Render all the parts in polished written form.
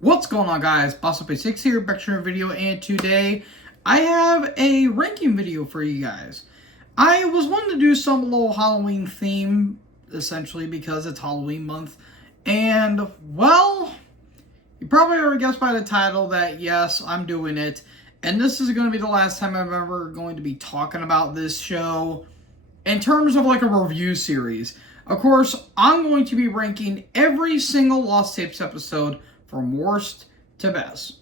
What's going on, guys? BossUp86 here, back to another video, and today I have a ranking video for you guys. I was wanting to do some little Halloween theme, essentially, because it's Halloween month, and, well, you probably already guessed by the title that, yes, I'm doing it, and this is going to be the last time I'm ever going to be talking about this show in terms of, like, a review series. Of course, I'm going to be ranking every single Lost Tapes episode from worst to best.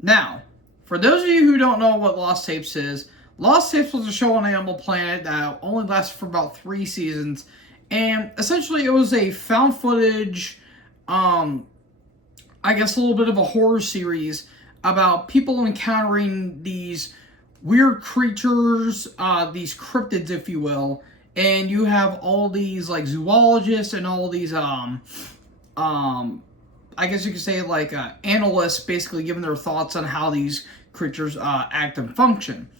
Now, for those of you who don't know what Lost Tapes is, Lost Tapes was a show on Animal Planet that only lasted for about 3 seasons, and essentially it was a found footage, I guess a little bit of a horror series about people encountering these weird creatures, these cryptids, if you will, and you have all these, like, zoologists and all these, I guess you could say, like, analysts basically giving their thoughts on how these creatures act and function.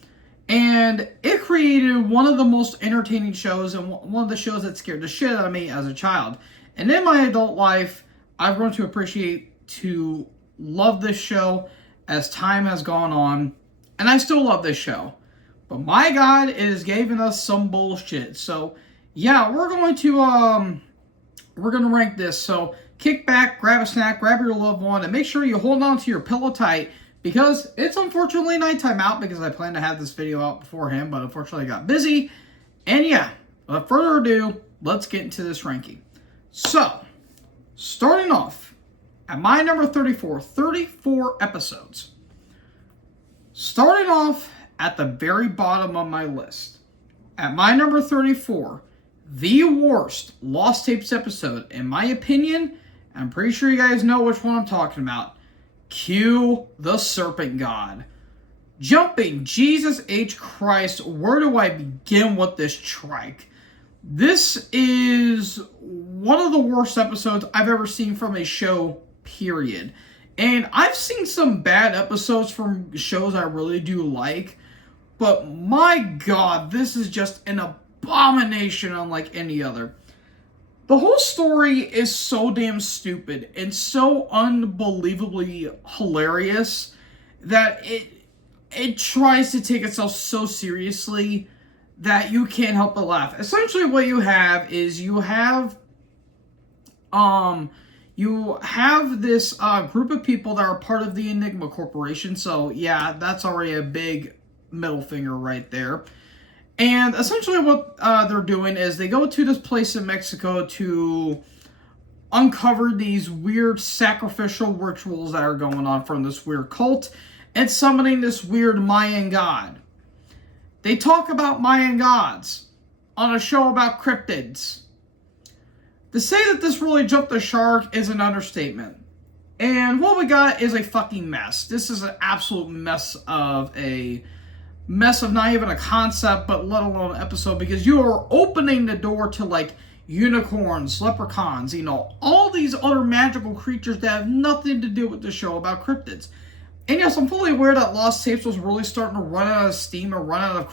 And it created one of the most entertaining shows and one of the shows that scared the shit out of me as a child. And in my adult life, I've grown to appreciate, to love this show as time has gone on. And I still love this show. But my God, it has given us some bullshit. So, yeah, we're going to rank this. So, kick back, grab a snack, grab your loved one, and make sure you hold on to your pillow tight, because it's unfortunately nighttime out, because I planned to have this video out beforehand, but unfortunately I got busy. And yeah, without further ado, let's get into this ranking. So, starting off at my number 34, 34 episodes. Starting off at the very bottom of my list, at my number 34, the worst Lost Tapes episode, in my opinion. I'm pretty sure you guys know which one I'm talking about. Q, the Serpent God. Jumping Jesus H. Christ, where do I begin with this trike? This is one of the worst episodes I've ever seen from a show, period. And I've seen some bad episodes from shows I really do like, but my God, this is just an abomination unlike any other. The whole story is so damn stupid and so unbelievably hilarious that it tries to take itself so seriously that you can't help but laugh. Essentially what you have is you have this group of people that are part of the Enigma Corporation. So yeah, that's already a big middle finger right there. And essentially what they're doing is they go to this place in Mexico to uncover these weird sacrificial rituals that are going on from this weird cult and summoning this weird Mayan god. They talk about Mayan gods on a show about cryptids. To say that this really jumped the shark is an understatement. And what we got is a fucking mess. This is an absolute mess of not even a concept, but let alone an episode, because you are opening the door to, like, unicorns, leprechauns, all these other magical creatures that have nothing to do with the show about cryptids. And yes, I'm fully aware that Lost Tapes was really starting to run out of steam or run out of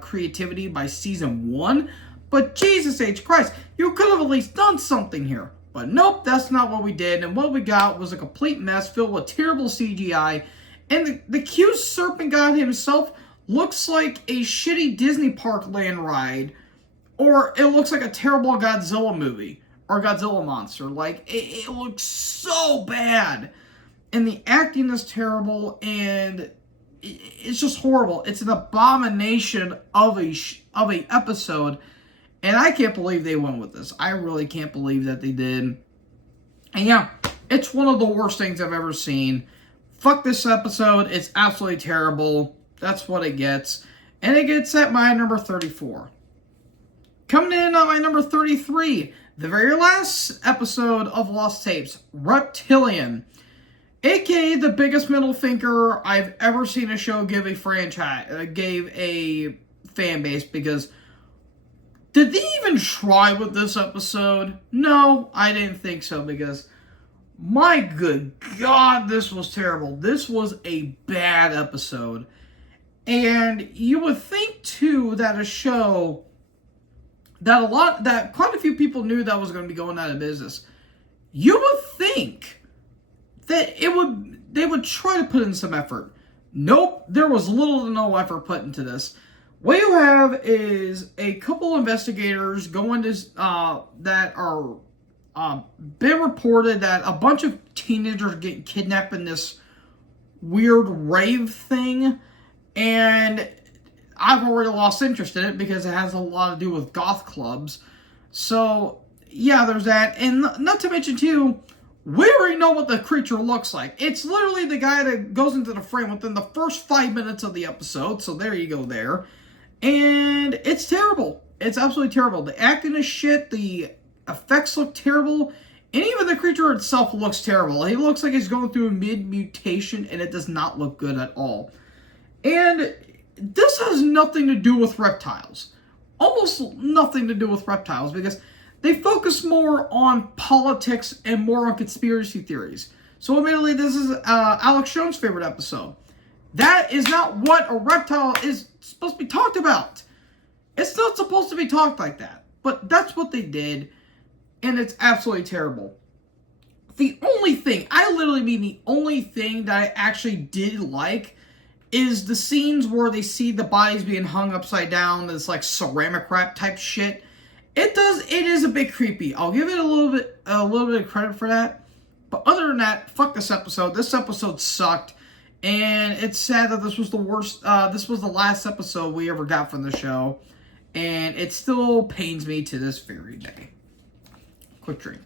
creativity by season 1, but Jesus H. Christ, you could have at least done something here. But nope, that's not what we did, and what we got was a complete mess filled with terrible CGI. And the Q Serpent God himself looks like a shitty Disney Park land ride, or it looks like a terrible Godzilla movie, or Godzilla monster. Like, it looks so bad. And the acting is terrible, and it's just horrible. It's an abomination of a episode, and I can't believe they went with this. I really can't believe that they did. And yeah, it's one of the worst things I've ever seen. Fuck this episode. It's absolutely terrible. That's what it gets. And it gets at my number 34. Coming in at my number 33, the very last episode of Lost Tapes, Reptilian. AKA the biggest middle finger I've ever seen a show give a fan base, because did they even try with this episode? No, I didn't think so, because my good God, this was terrible. This was a bad episode. And you would think, too, that a show that quite a few people knew that was going to be going out of business, you would think they would try to put in some effort. Nope, there was little to no effort put into this. What you have is a couple investigators going to that are been reported that a bunch of teenagers get kidnapped in this weird rave thing, and I've already lost interest in it because it has a lot to do with goth clubs. So yeah, there's that, and not to mention too, we already know what the creature looks like. It's literally the guy that goes into the frame within the first 5 minutes of the episode. So there you go there. And it's terrible. It's absolutely terrible. The acting is shit. The effects look terrible. And even the creature itself looks terrible. He looks like he's going through a mid-mutation, and it does not look good at all. And this has nothing to do with reptiles. Almost nothing to do with reptiles, because they focus more on politics and more on conspiracy theories. So admittedly, this is Alex Jones' favorite episode. That is not what a reptile is supposed to be talked about. It's not supposed to be talked like that. But that's what they did, and it's absolutely terrible. The only thing, I literally mean the only thing that I actually did like is the scenes where they see the bodies being hung upside down, this like ceramic wrap type shit. It is a bit creepy. I'll give it a little bit of credit for that. But other than that, fuck this episode. This episode sucked. And it's sad that this was the worst, this was the last episode we ever got from the show. And it still pains me to this very day. Quick drink.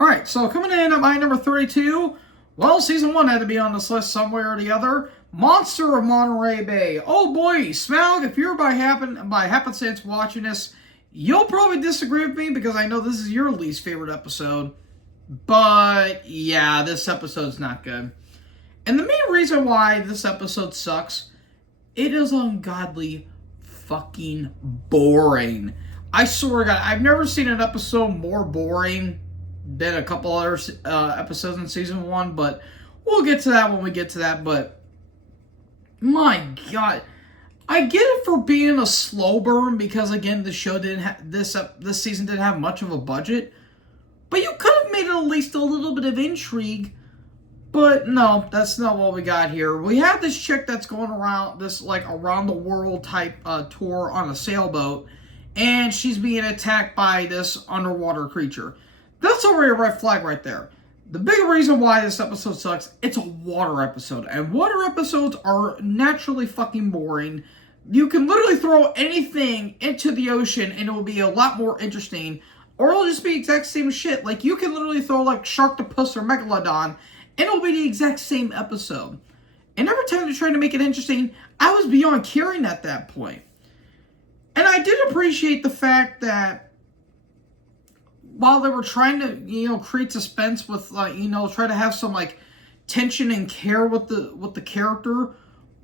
Alright, so coming in at my number 32. Well, season 1 had to be on this list somewhere or the other. Monster of Monterey Bay. Oh boy, Smaug, if you're by happenstance watching this, you'll probably disagree with me because I know this is your least favorite episode. But yeah, this episode's not good. And the main reason why this episode sucks, it is ungodly fucking boring. I swear to God, I've never seen an episode more boring than a couple other episodes in season 1, but we'll get to that when we get to that. But my God, I get it for being a slow burn because again, the show didn't have this season didn't have much of a budget, but you could have made it at least a little bit of intrigue. But no, that's not what we got here. We have this chick that's going around this like around the world type tour on a sailboat, and she's being attacked by this underwater creature. That's already a red flag right there. The big reason why this episode sucks, it's a water episode. And water episodes are naturally fucking boring. You can literally throw anything into the ocean and it will be a lot more interesting. Or it'll just be exact same shit. Like, you can literally throw, like, Sharktopus or Megalodon and it'll be the exact same episode. And every time they're trying to make it interesting, I was beyond caring at that point. And I did appreciate the fact that while they were trying to, create suspense with, try to have some, tension and care with the character,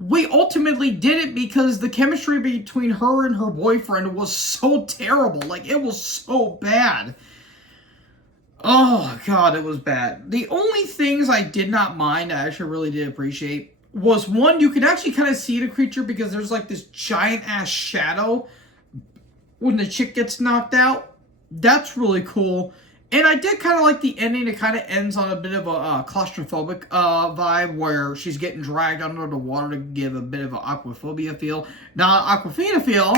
we ultimately did it because the chemistry between her and her boyfriend was so terrible. Like, it was so bad. Oh, God, it was bad. The only things I did not mind, I actually really did appreciate, was one, you could actually kind of see the creature because there's, this giant-ass shadow when the chick gets knocked out. That's really cool. And I did kind of like the ending. It kind of ends on a bit of a claustrophobic vibe where she's getting dragged under the water to give a bit of an aquaphobia feel. Not Aquafina feel.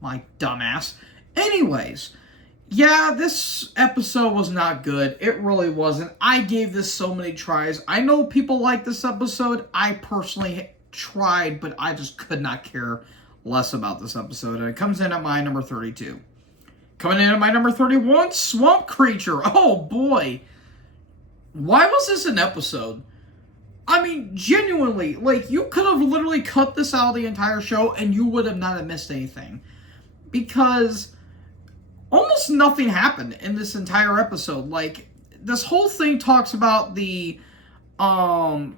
My dumbass. Anyways, yeah, this episode was not good. It really wasn't. I gave this so many tries. I know people like this episode. I personally tried, but I just could not care less about this episode. And it comes in at my number 32. Coming in at my number 31, Swamp Creature. Oh, boy. Why was this an episode? I mean, genuinely, you could have literally cut this out of the entire show and you would have not have missed anything. Because almost nothing happened in this entire episode. This whole thing talks about how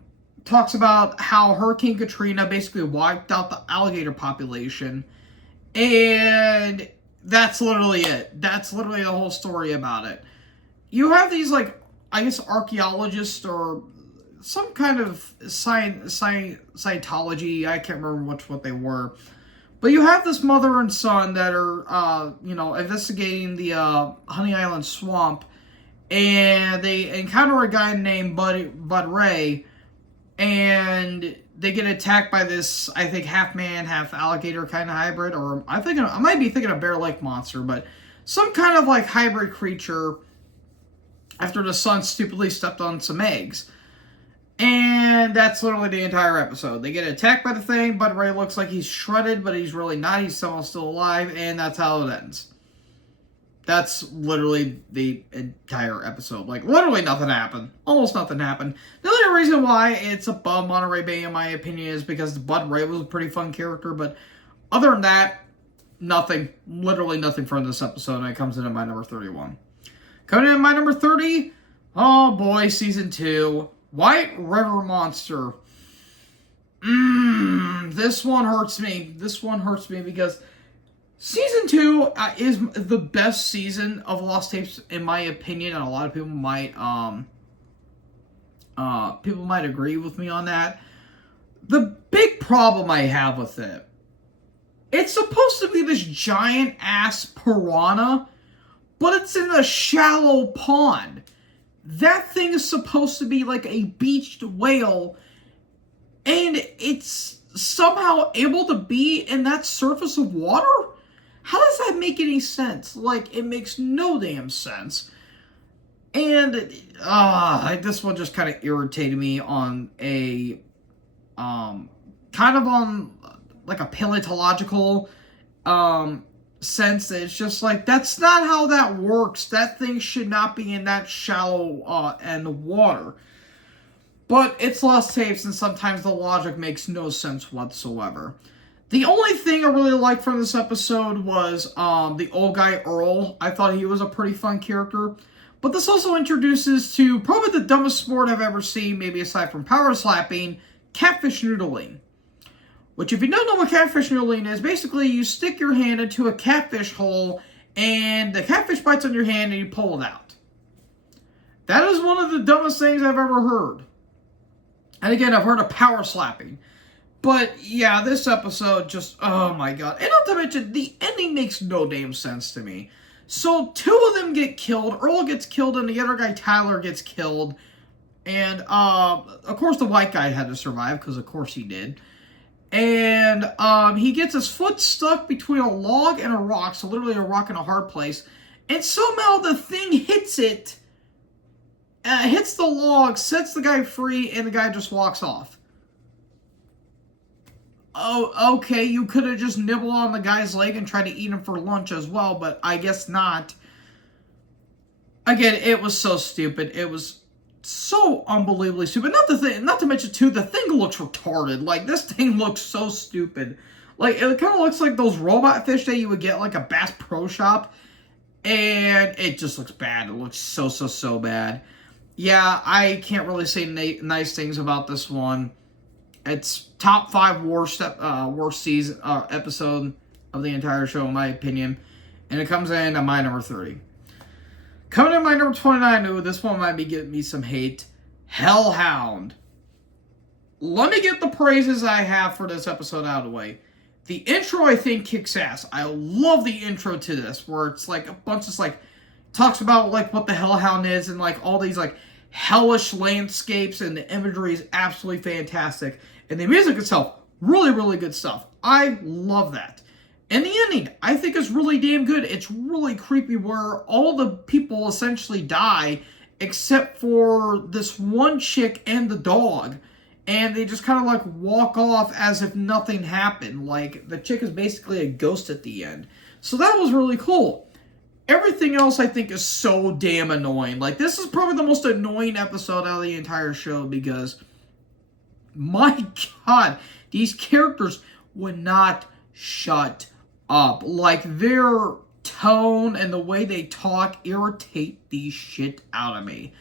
Hurricane Katrina basically wiped out the alligator population. And that's literally it. That's literally the whole story about it. You have these, archaeologists or some kind of Scientology, I can't remember what they were, But you have this mother and son that are, investigating the Honey Island swamp, and they encounter a guy named Bud Ray, and they get attacked by this, I think, half man, half alligator kind of hybrid, or I might be thinking of bear-like monster, but some kind of like hybrid creature after the son stupidly stepped on some eggs. And that's literally the entire episode. They get attacked by the thing, Bud Ray looks like he's shredded, but he's really not. He's somehow still alive, and that's how it ends. That's literally the entire episode. Like, literally nothing happened. Almost nothing happened. The only reason why it's above Monterey Bay, in my opinion, is because Bud Ray was a pretty fun character, but other than that, nothing. Literally nothing from this episode, and it comes in at my number 31. Coming in at my number 30, oh boy, Season 2, White River Monster. This one hurts me. This one hurts me because Season 2 is the best season of Lost Tapes, in my opinion, and a lot of people might agree with me on that. The big problem I have with it, it's supposed to be this giant-ass piranha, but it's in a shallow pond. That thing is supposed to be like a beached whale, and it's somehow able to be in that surface of water? How does that make any sense? Like, it makes no damn sense. And, this one just kind of irritated me on a, kind of on, like, a paleontological, sense. That it's just like, that's not how that works. That thing should not be in that shallow, end of water. But it's Lost Tapes, and sometimes the logic makes no sense whatsoever. The only thing I really liked from this episode was the old guy Earl. I thought he was a pretty fun character. But this also introduces to probably the dumbest sport I've ever seen, maybe aside from power slapping, catfish noodling. Which, if you don't know what catfish noodling is, basically you stick your hand into a catfish hole, and the catfish bites on your hand and you pull it out. That is one of the dumbest things I've ever heard. And again, I've heard of power slapping. But, yeah, this episode just, oh my god. And not to mention, the ending makes no damn sense to me. So, two of them get killed. Earl gets killed, and the other guy, Tyler, gets killed. And, of course, the white guy had to survive, because of course he did. And, he gets his foot stuck between a log and a rock, so literally a rock in a hard place. And somehow the thing hits it, hits the log, sets the guy free, and the guy just walks off. Oh, okay, you could have just nibbled on the guy's leg and tried to eat him for lunch as well, but I guess not. Again, it was so stupid. It was so unbelievably stupid. Not to mention, too, the thing looks retarded. Like, this thing looks so stupid. Like, it kind of looks like those robot fish that you would get, like, a Bass Pro Shop. And it just looks bad. It looks so bad. Yeah, I can't really say nice things about this one. It's top 5 worst season episode of the entire show, in my opinion. And it comes in at my number 30. Coming in at my number 29, ooh, this one might be getting me some hate. Hellhound. Let me get the praises I have for this episode out of the way. The intro, I think, kicks ass. I love the intro to this, where it's like a bunch of, like, talks about, like, what the Hellhound is, and, like, all these, like, hellish landscapes, and the imagery is absolutely fantastic. And the music itself, really good stuff. I love that. And the ending, I think, is really damn good. It's really creepy, where all the people essentially die, except for this one chick and the dog. And they just kind of, like, walk off as if nothing happened. Like, the chick is basically a ghost at the end. So that was really cool. Everything else, I think, is so damn annoying. Like, this is probably the most annoying episode out of the entire show, because, my god, these characters would not shut up. Like, their tone and the way they talk irritate the shit out of me.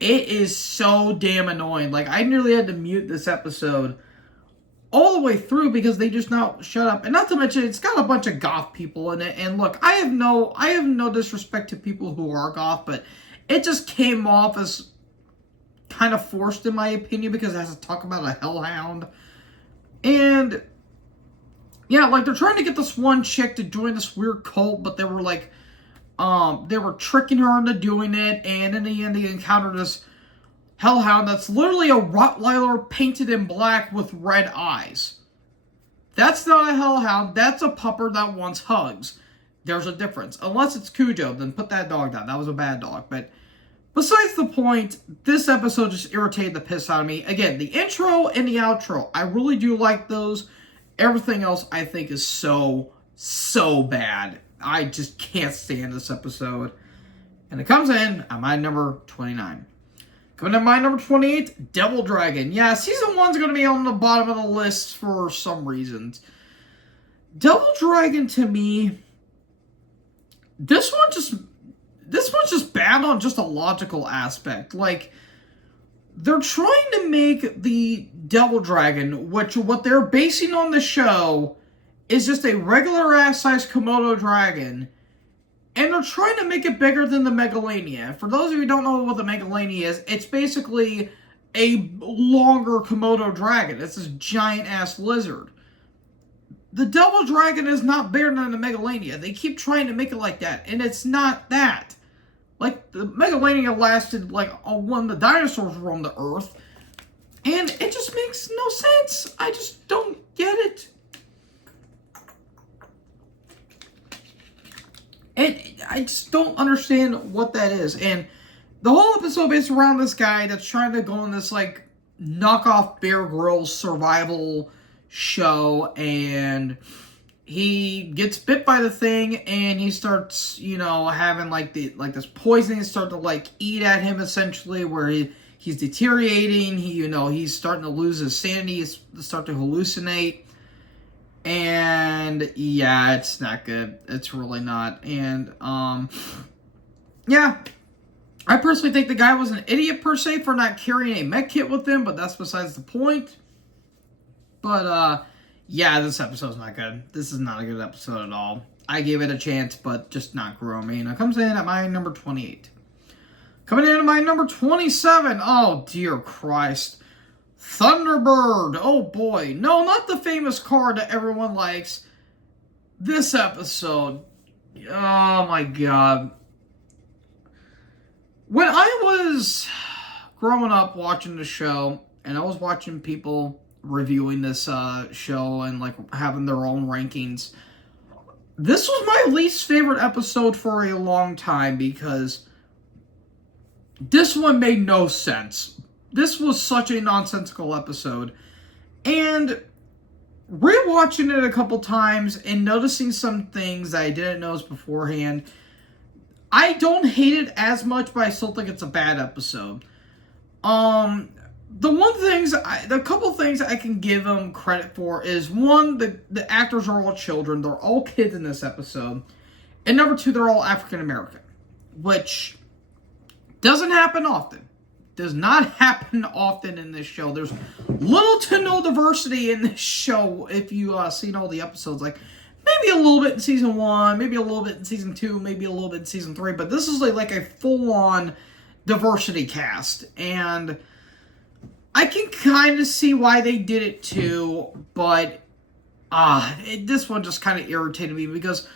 It is so damn annoying. Like, I nearly had to mute this episode all the way through because they just not shut up. And not to mention, it's got a bunch of goth people in it. And look, I have no disrespect to people who are goth, but it just came off as kind of forced, in my opinion, because it has to talk about a hellhound. And Yeah, like they're trying to get this one chick to join this weird cult, but they were like, they were tricking her into doing it, and in the end, they encountered this hellhound that's literally a Rottweiler painted in black with red eyes. That's not a hellhound. That's a pupper that wants hugs. There's a difference. Unless it's Cujo, then put that dog down. That was a bad dog. But besides the point, this episode just irritated the piss out of me. Again, the intro and the outro, I really do like those. Everything else I think is so bad. I just can't stand this episode. And it comes in at my number 29. Coming in my number 28, Devil Dragon. Yeah, season 1's going to be on the bottom of the list for some reasons. Devil Dragon, to me, this one's just bad on just a logical aspect. Like, they're trying to make the Devil Dragon, which what they're basing on the show is just a regular ass size Komodo dragon. And they're trying to make it bigger than the Megalania. For those of you who don't know what the Megalania is, it's basically a longer Komodo dragon. It's this giant-ass lizard. The Devil Dragon is not bigger than the Megalania. They keep trying to make it like that, and it's not that. Like, the Megalania lasted, like, when the dinosaurs roamed the Earth, and it just makes no sense. I just don't get it. And I just don't understand what that is. And the whole episode is around this guy that's trying to go on this, like, knockoff Bear Grylls survival show. And he gets bit by the thing, and he starts, you know, having, like, this poisoning start to, like, eat at him, essentially, where he's deteriorating. He's starting to lose his sanity. He's starting to hallucinate. And yeah, it's not good. It's really not. And yeah, I personally think the guy was an idiot per se for not carrying a med kit with him, but that's besides the point. But yeah, this episode's not good. This is not a good episode at all. I gave it a chance, but just not growing me. And it comes in at my number 28. Coming in at my number 27. Oh dear Christ. Thunderbird, oh boy. No, not the famous car that everyone likes. This episode, oh my god. When I was growing up watching the show, and I was watching people reviewing this show and like having their own rankings, this was my least favorite episode for a long time because this one made no sense. This was such a nonsensical episode. And rewatching it a couple times and noticing some things that I didn't notice beforehand, I don't hate it as much, but I still think it's a bad episode. The couple things I can give them credit for is, one, the actors are all children. They're all kids in this episode. And number two, they're all African American, which doesn't happen often. Does not happen often in this show. There's little to no diversity in this show if you seen all the episodes. Like, maybe a little bit in season 1, maybe a little bit in season 2, maybe a little bit in season 3, but this is like a full-on diversity cast. And I can kind of see why they did it too, but this one just kind of irritated me because,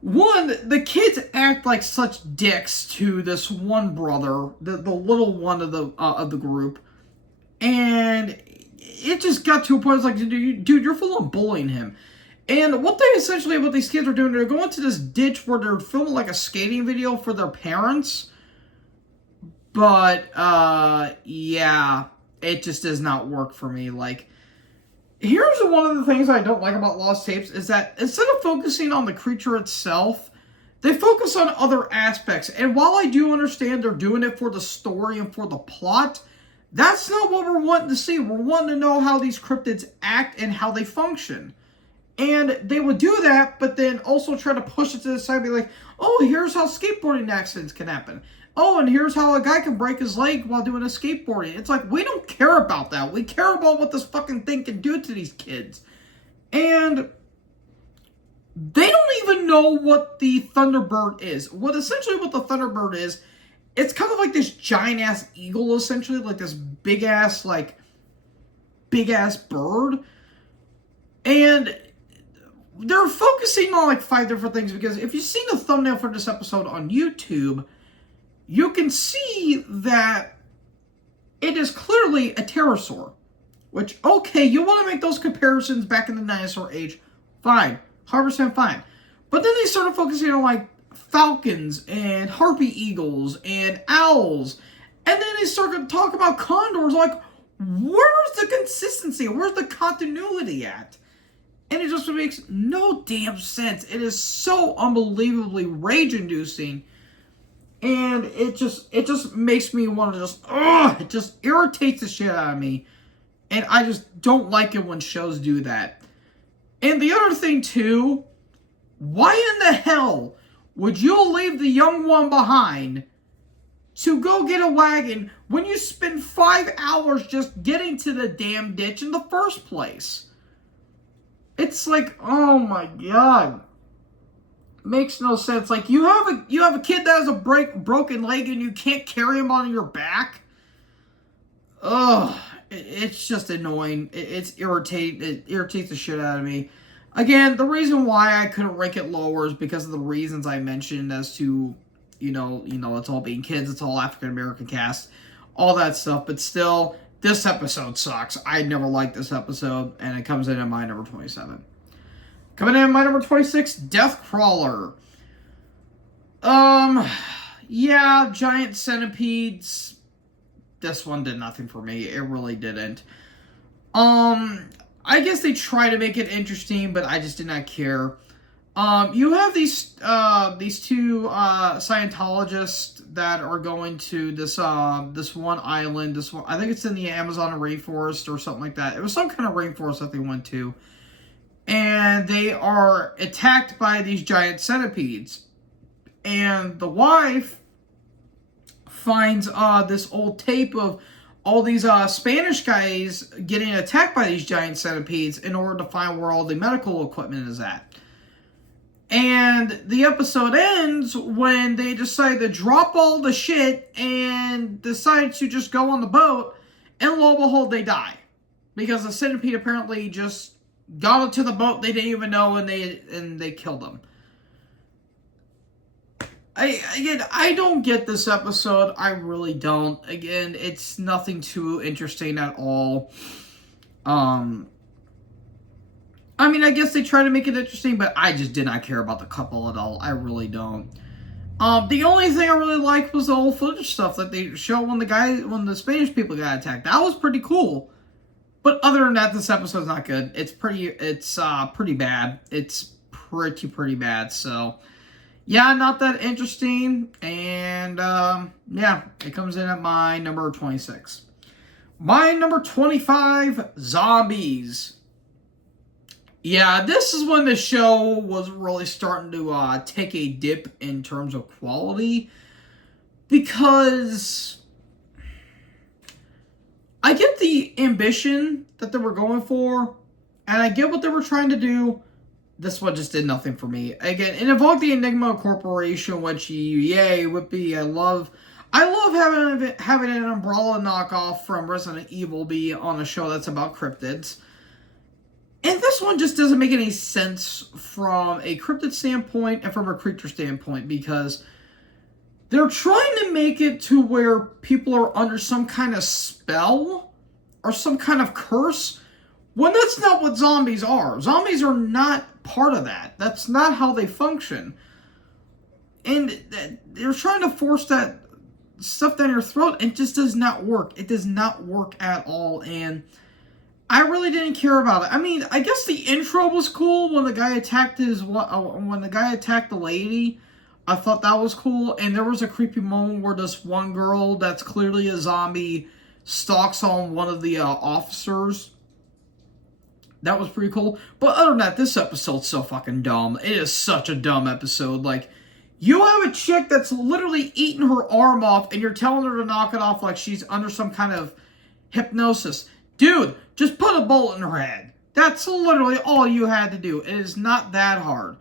one, the kids act like such dicks to this one brother, the little one of the group, and it just got to a point. It's like, dude, you're full on bullying him. And what these kids are doing, they're going to this ditch where they're filming like a skating video for their parents. But yeah, it just does not work for me. Like, here's one of the things I don't like about Lost Tapes is that instead of focusing on the creature itself, they focus on other aspects. And while I do understand they're doing it for the story and for the plot, that's not what we're wanting to see. We're wanting to know how these cryptids act and how they function. And they would do that, but then also try to push it to the side and be like, oh, here's how skateboarding accidents can happen. Oh, and here's how a guy can break his leg while doing a skateboarding. It's like, we don't care about that. We care about what this fucking thing can do to these kids. And they don't even know what the Thunderbird is. Essentially what the Thunderbird is, it's kind of like this giant-ass eagle, essentially. Like this big-ass bird. And they're focusing on like 5 different things, because if you've seen the thumbnail for this episode on YouTube, you can see that it is clearly a pterosaur. Which, okay, you want to make those comparisons back in the dinosaur age, fine, 100% fine. But then they started focusing on like falcons and harpy eagles and owls, and then they started to talk about condors. Like, where's the consistency? Where's the continuity at? And it just makes no damn sense. It is so unbelievably rage-inducing. And it just makes me want to it just irritates the shit out of me. And I just don't like it when shows do that. And the other thing, too, why in the hell would you leave the young one behind to go get a wagon when you spend 5 hours just getting to the damn ditch in the first place? It's like, oh my god. Makes no sense. Like, you have a kid that has a broken leg and you can't carry him on your back? Ugh. It's just annoying. It irritates the shit out of me. Again, the reason why I couldn't rank it lower is because of the reasons I mentioned as to, you know, it's all being kids, it's all African American cast, all that stuff. But still, this episode sucks. I never liked this episode, and it comes in at my number 27. Coming in at my number 26, Death Crawler. Yeah, giant centipedes. This one did nothing for me. It really didn't. I guess they try to make it interesting, but I just did not care. You have these two Scientologists that are going to this one island. This one, I think it's in the Amazon rainforest or something like that. It was some kind of rainforest that they went to, and they are attacked by these giant centipedes. And the wife finds this old tape of all these Spanish guys getting attacked by these giant centipedes in order to find where all the medical equipment is at. And the episode ends when they decide to drop all the shit and decide to just go on the boat, and lo and behold, they die. Because the centipede apparently just got into the boat they didn't even know, and they killed them. I don't get this episode. I really don't. Again, it's nothing too interesting at all. I mean, I guess they try to make it interesting, but I just did not care about the couple at all. I really don't. The only thing I really liked was the old footage stuff that they show when the Spanish people got attacked. That was pretty cool. But other than that, this episode's not good. It's pretty bad. It's pretty bad. So, yeah, not that interesting. And, yeah, it comes in at my number 26. My number 25, Zombies. Yeah, this is when the show was really starting to take a dip in terms of quality. Because I get the ambition that they were going for, and I get what they were trying to do. This one just did nothing for me. Again, it involved the Enigma Corporation, which, yay, Whippy, I love having an Umbrella knockoff from Resident Evil be on a show that's about cryptids. And this one just doesn't make any sense from a cryptid standpoint and from a creature standpoint, because they're trying to make it to where people are under some kind of spell or some kind of curse, when that's not what zombies are. Zombies are not part of that. That's not how they function. And they're trying to force that stuff down your throat, and it just does not work. It does not work at all, and I really didn't care about it. I mean, I guess the intro was cool when the guy attacked the lady. I thought that was cool, and there was a creepy moment where this one girl that's clearly a zombie stalks on one of the officers. That was pretty cool. But other than that, this episode's so fucking dumb. It is such a dumb episode. Like, you have a chick that's literally eating her arm off, and you're telling her to knock it off like she's under some kind of hypnosis. Dude, just put a bullet in her head. That's literally all you had to do. It is not that hard.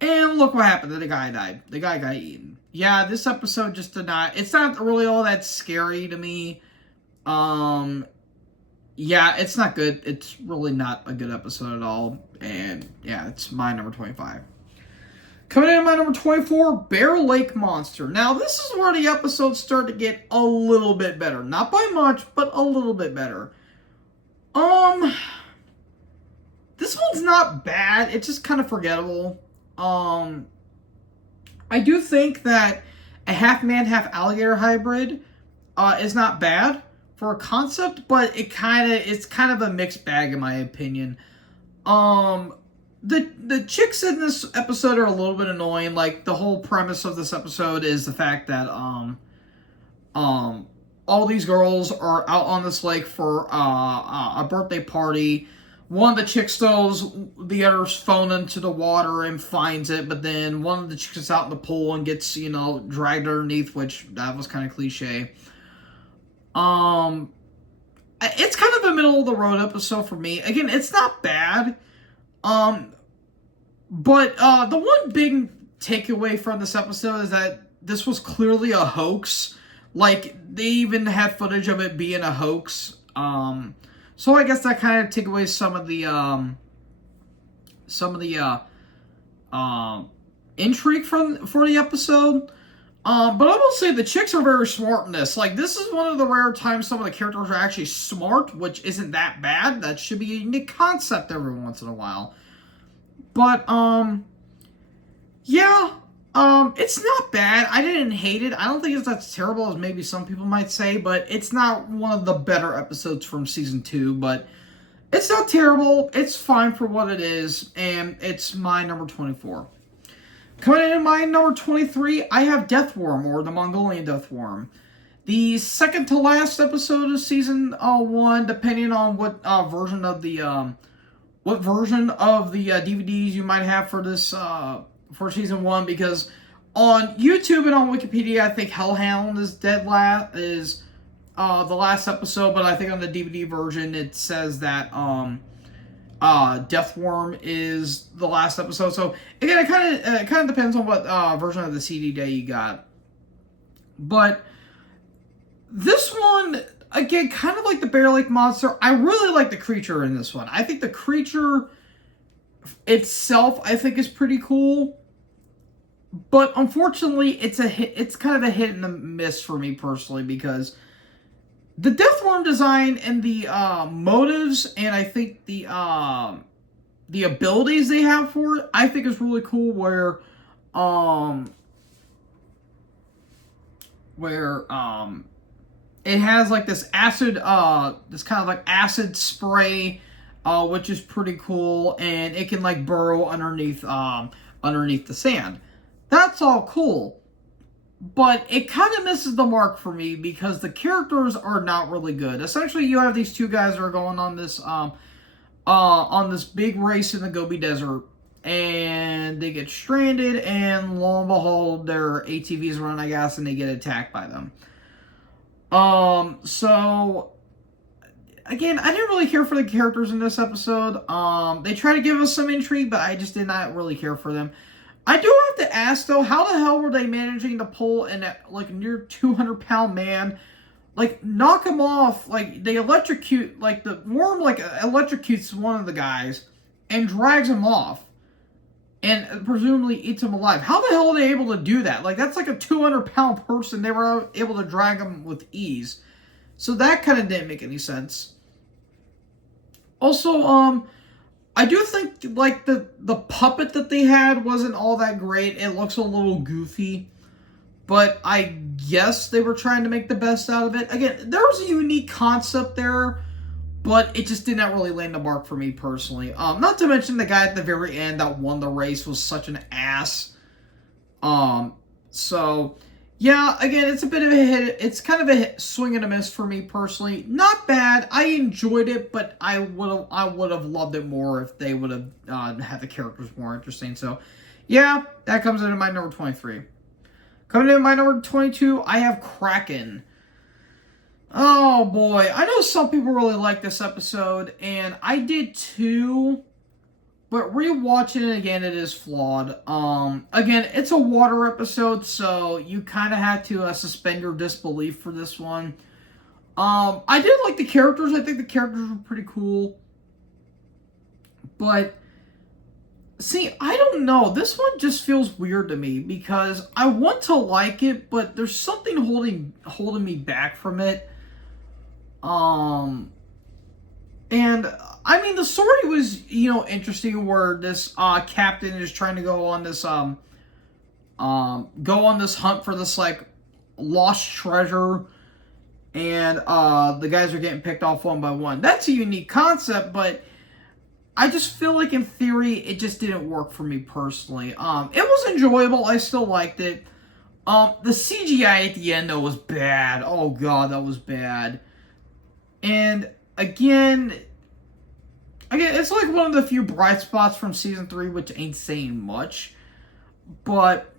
And look what happened. The guy died. The guy got eaten. Yeah, this episode just did not... It's not really all that scary to me. yeah, it's not good. It's really not a good episode at all. And yeah, it's my number 25. Coming in at my number 24, Bear Lake Monster. Now, this is where the episodes start to get a little bit better. Not by much, but a little bit better. This one's not bad. It's just kind of forgettable. I do think that a half man, half alligator hybrid is not bad for a concept, but it's kind of a mixed bag in my opinion. The chicks in this episode are a little bit annoying. Like, the whole premise of this episode is the fact that all these girls are out on this lake for a birthday party. One of the chicks throws the other's phone into the water and finds it, but then one of the chicks is out in the pool and gets, dragged underneath, which that was kind of cliche. It's kind of a middle of the road episode for me. Again, it's not bad. But the one big takeaway from this episode is that this was clearly a hoax. Like, they even had footage of it being a hoax. So I guess that kind of takes away some of the intrigue for the episode. But I will say the chicks are very smart in this. Like, this is one of the rare times some of the characters are actually smart, which isn't that bad. That should be a unique concept every once in a while. But, yeah, it's not bad. I didn't hate it. I don't think it's as terrible as maybe some people might say, but it's not one of the better episodes from season 2, but it's not terrible. It's fine for what it is, and it's my number 24. Coming in at my number 23, I have Deathworm, or the Mongolian Deathworm. The second to last episode of season 1, depending on what version of the DVDs you might have for this for season 1, because on YouTube and on Wikipedia, I think Hellhound is the last episode, but I think on the DVD version it says that Deathworm is the last episode. So again, it kind of depends on what version of the CD day you got. But this one, again, kind of like the Bear Lake Monster, I really like the creature in this one. I think the creature itself, I think, is pretty cool. But unfortunately, it's kind of a hit and a miss for me personally, because the Deathworm design and the motives, and I think the abilities they have for it, I think is really cool. Where it has like this acid, this kind of like acid spray, which is pretty cool, and it can like burrow underneath the sand. That's all cool, but it kind of misses the mark for me because the characters are not really good. Essentially, you have these two guys that are going on this big race in the Gobi Desert, and they get stranded, and lo and behold, their ATVs run out of gas, and they get attacked by them. So again, I didn't really care for the characters in this episode. They try to give us some intrigue, but I just did not really care for them. I do have to ask, though, how the hell were they managing to pull in a, like, near 200-pound man, like, knock him off, like, they electrocute, like, the worm, like, electrocutes one of the guys and drags him off and presumably eats him alive. How the hell are they able to do that? Like, that's like a 200-pound person. They were able to drag him with ease. So that kind of didn't make any sense. Also, I do think, like, the puppet that they had wasn't all that great. It looks a little goofy, but I guess they were trying to make the best out of it. Again, there was a unique concept there, but it just did not really land the mark for me personally. Not to mention the guy at the very end that won the race was such an ass. So yeah, again, it's a bit of a hit. It's kind of a swing and a miss for me personally. Not bad. I enjoyed it, but I would have loved it more if they would have had the characters more interesting. So, yeah, that comes into my number 23. Coming in my number 22, I have Kraken. Oh boy, I know some people really like this episode, and I did too. But rewatching it again, it is flawed. Again, it's a water episode, so you kind of have to suspend your disbelief for this one. I did like the characters. I think the characters were pretty cool. But, see, I don't know. This one just feels weird to me because I want to like it, but there's something holding me back from it. And I mean, the story was, interesting where this captain is trying to go on this hunt for this like lost treasure, and the guys are getting picked off one by one. That's a unique concept, but I just feel like in theory it just didn't work for me personally. It was enjoyable. I still liked it. The CGI at the end though was bad. Oh god, that was bad. And again, it's like one of the few bright spots from season 3, which ain't saying much. But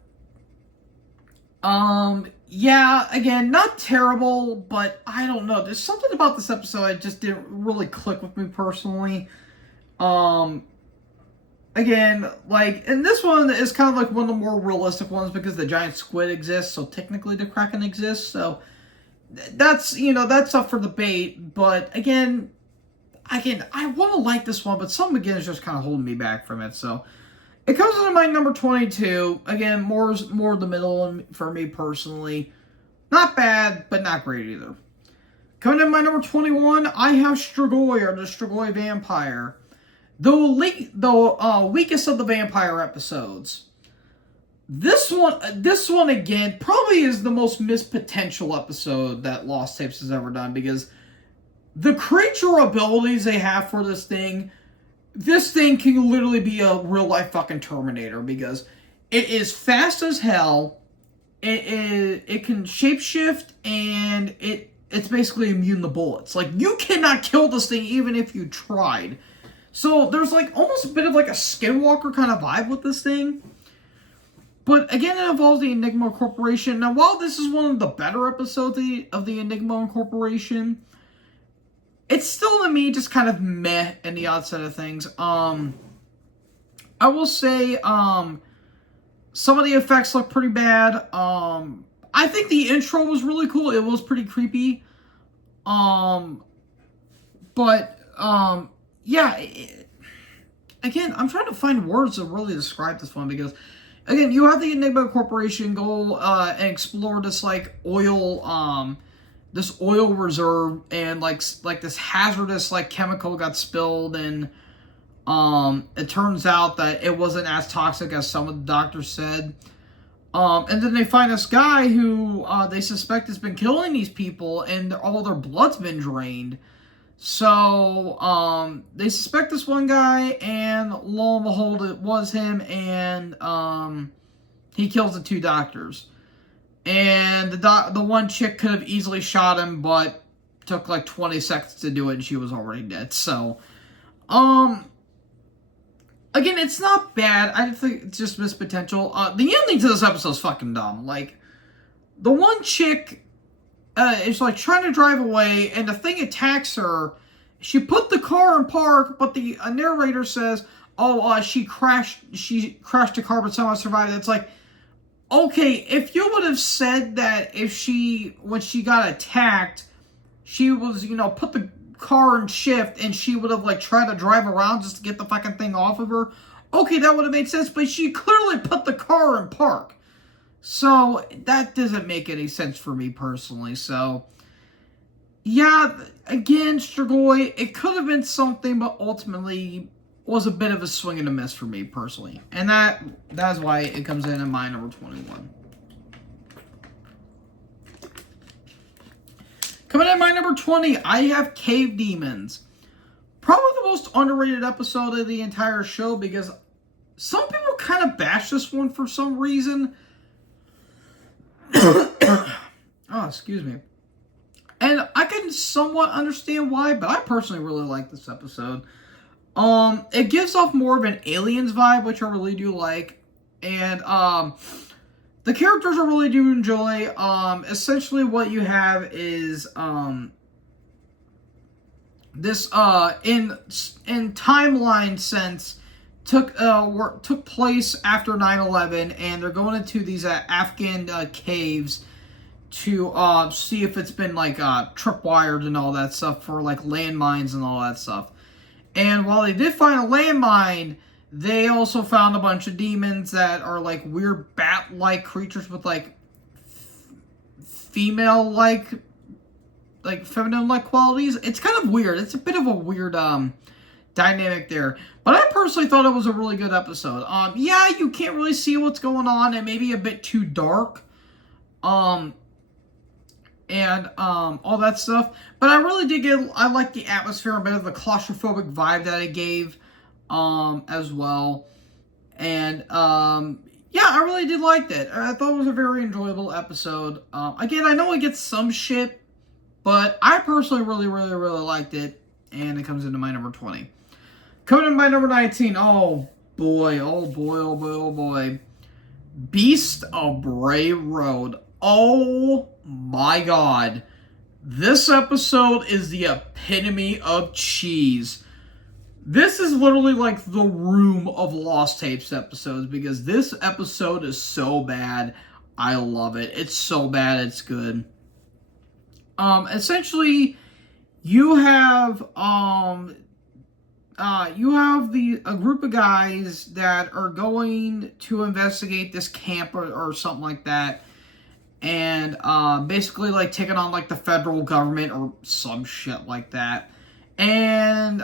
yeah, again, not terrible, but I don't know. There's something about this episode that just didn't really click with me personally. Again, like, and this one is kind of like one of the more realistic ones because the giant squid exists, so technically the Kraken exists, so that's, that's up for debate, but again, I want to like this one, but something again is just kind of holding me back from it, so it comes into my number 22. Again, more the middle for me personally. Not bad, but not great either. Coming in my number 21, I have Strigoi, or the Strigoi Vampire. The weakest of the vampire episodes. This one again probably is the most missed potential episode that Lost Tapes has ever done, because the creature abilities they have for this thing can literally be a real life fucking Terminator, because it is fast as hell. It can shapeshift, and it's basically immune to bullets. Like, you cannot kill this thing even if you tried. So there's like almost a bit of like a Skinwalker kind of vibe with this thing. But again, it involves the Enigma Corporation. Now, while this is one of the better episodes of the Enigma Corporation, it's still, to me, just kind of meh in the outset of things. I will say, some of the effects look pretty bad. I think the intro was really cool. It was pretty creepy. Yeah. Again, I'm trying to find words to really describe this one, because again, you have the Enigma Corporation go and explore this like oil reserve, and like this hazardous like chemical got spilled, and it turns out that it wasn't as toxic as some of the doctors said. And then they find this guy who they suspect has been killing these people, and all their blood's been drained. So, they suspect this one guy, and lo and behold, it was him, and, he kills the 2 doctors. And the one chick could have easily shot him, but took like 20 seconds to do it, and she was already dead. So, again, it's not bad. I think it's just missed potential. The ending to this episode is fucking dumb. Like, the one chick is like trying to drive away, and the thing attacks her. She put the car in park, but the narrator says, "Oh, she crashed the car, but somehow survived." It's like, okay, if you would have said that when she got attacked, she was, put the car in shift, and she would have like tried to drive around just to get the fucking thing off of her, okay, that would have made sense. But she clearly put the car in park. So, that doesn't make any sense for me personally. So, yeah, again, Strigoi, it could have been something, but ultimately was a bit of a swing and a miss for me personally. And that's why it comes in my number 21. Coming in my number 20, I have Cave Demons. Probably the most underrated episode of the entire show, because some people kind of bash this one for some reason. Oh, excuse me. And I can somewhat understand why, but I personally really like this episode. It gives off more of an Aliens vibe, which I really do like. And, the characters I really do enjoy. Essentially what you have is, this, in timeline sense, took place after 9/11, and they're going into these Afghan caves to see if it's been like tripwired and all that stuff for like landmines and all that stuff. And while they did find a landmine, they also found a bunch of demons that are like weird bat-like creatures with like female-like, like feminine-like qualities. It's kind of weird. It's a bit of a weird dynamic there. But I personally thought it was a really good episode. Yeah, you can't really see what's going on. It may be a bit too dark. And all that stuff. But I really did I like the atmosphere, a bit of the claustrophobic vibe that it gave as well. And yeah, I really did like that. I thought it was a very enjoyable episode. Again, I know it gets some shit, but I personally really liked it. And it comes into my number 20. Coming in my number 19, oh boy. Beast of Bray Road. Oh my god. This episode is the epitome of cheese. This is literally like the Room of Lost Tapes episodes, because this episode is so bad. I love it. It's so bad, it's good. Essentially, you have a group of guys that are going to investigate this camp or something like that, and basically like taking on like the federal government or some shit like that. And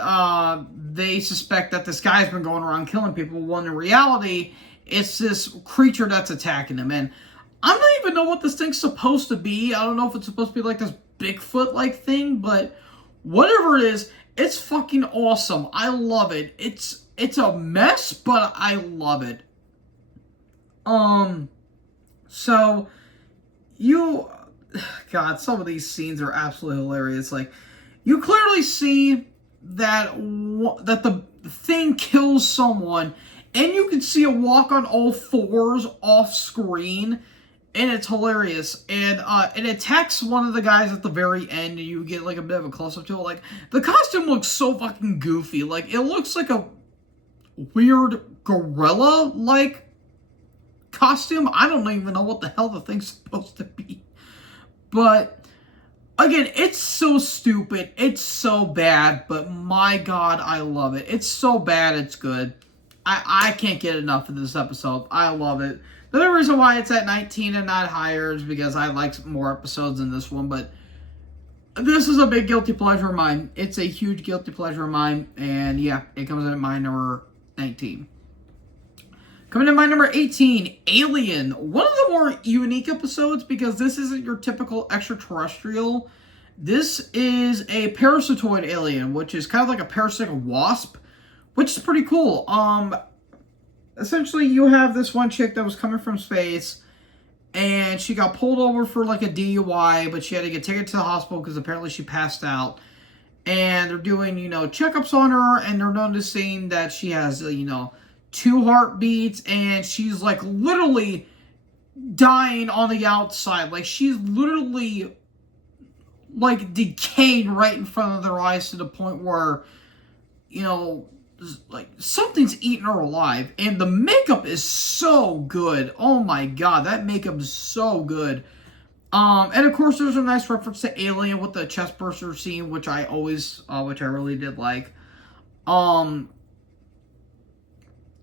they suspect that this guy's been going around killing people, when in reality it's this creature that's attacking them. And I don't even know what this thing's supposed to be. I don't know if it's supposed to be like this Bigfoot like thing, but whatever it is, it's fucking awesome. I love it. It's a mess, but I love it. So God, some of these scenes are absolutely hilarious. Like, you clearly see that the thing kills someone, and you can see it walk on all fours off screen, and it's hilarious. And it attacks one of the guys at the very end, and you get like a bit of a close-up to it. Like, the costume looks so fucking goofy. Like, it looks like a weird gorilla-like costume. I don't even know what the hell the thing's supposed to be. But again, it's so stupid. It's so bad, but my god, I love it. It's so bad, it's good. I can't get enough of this episode. I love it. The other reason why it's at 19 and not higher is because I like more episodes than this one, but this is a big guilty pleasure of mine. It's a huge guilty pleasure of mine, and yeah, it comes in at my number 19. Coming in my number 18, Alien. One of the more unique episodes, because this isn't your typical extraterrestrial. This is a parasitoid alien, which is kind of like a parasitic wasp, which is pretty cool. Essentially, you have this one chick that was coming from space, and she got pulled over for like a DUI, but she had to get taken to the hospital because apparently she passed out. And they're doing, checkups on her, and they're noticing that she has, 2 heartbeats, and she's like literally dying on the outside. Like, she's literally like decayed right in front of their eyes, to the point where, like something's eating her alive. And the makeup is so good. Oh my god, that makeup is so good. And of course there's a nice reference to Alien with the chest burster scene, which I really did like.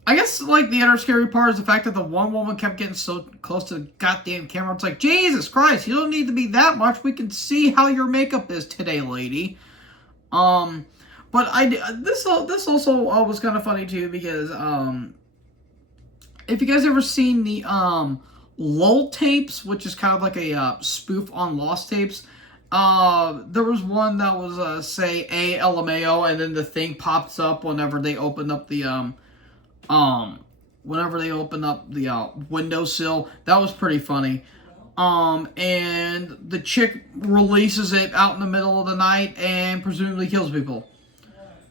I guess, like, the other scary part is the fact that the one woman kept getting so close to the goddamn camera. It's like, Jesus Christ, you don't need to be that much. We can see how your makeup is today, lady. But this also was kind of funny, too, because, if you guys ever seen the, LOL tapes, which is kind of like a, spoof on Lost Tapes, there was one that was, say, LMAO, and then the thing pops up whenever they open up the, windowsill. That was pretty funny. And the chick releases it out in the middle of the night and presumably kills people.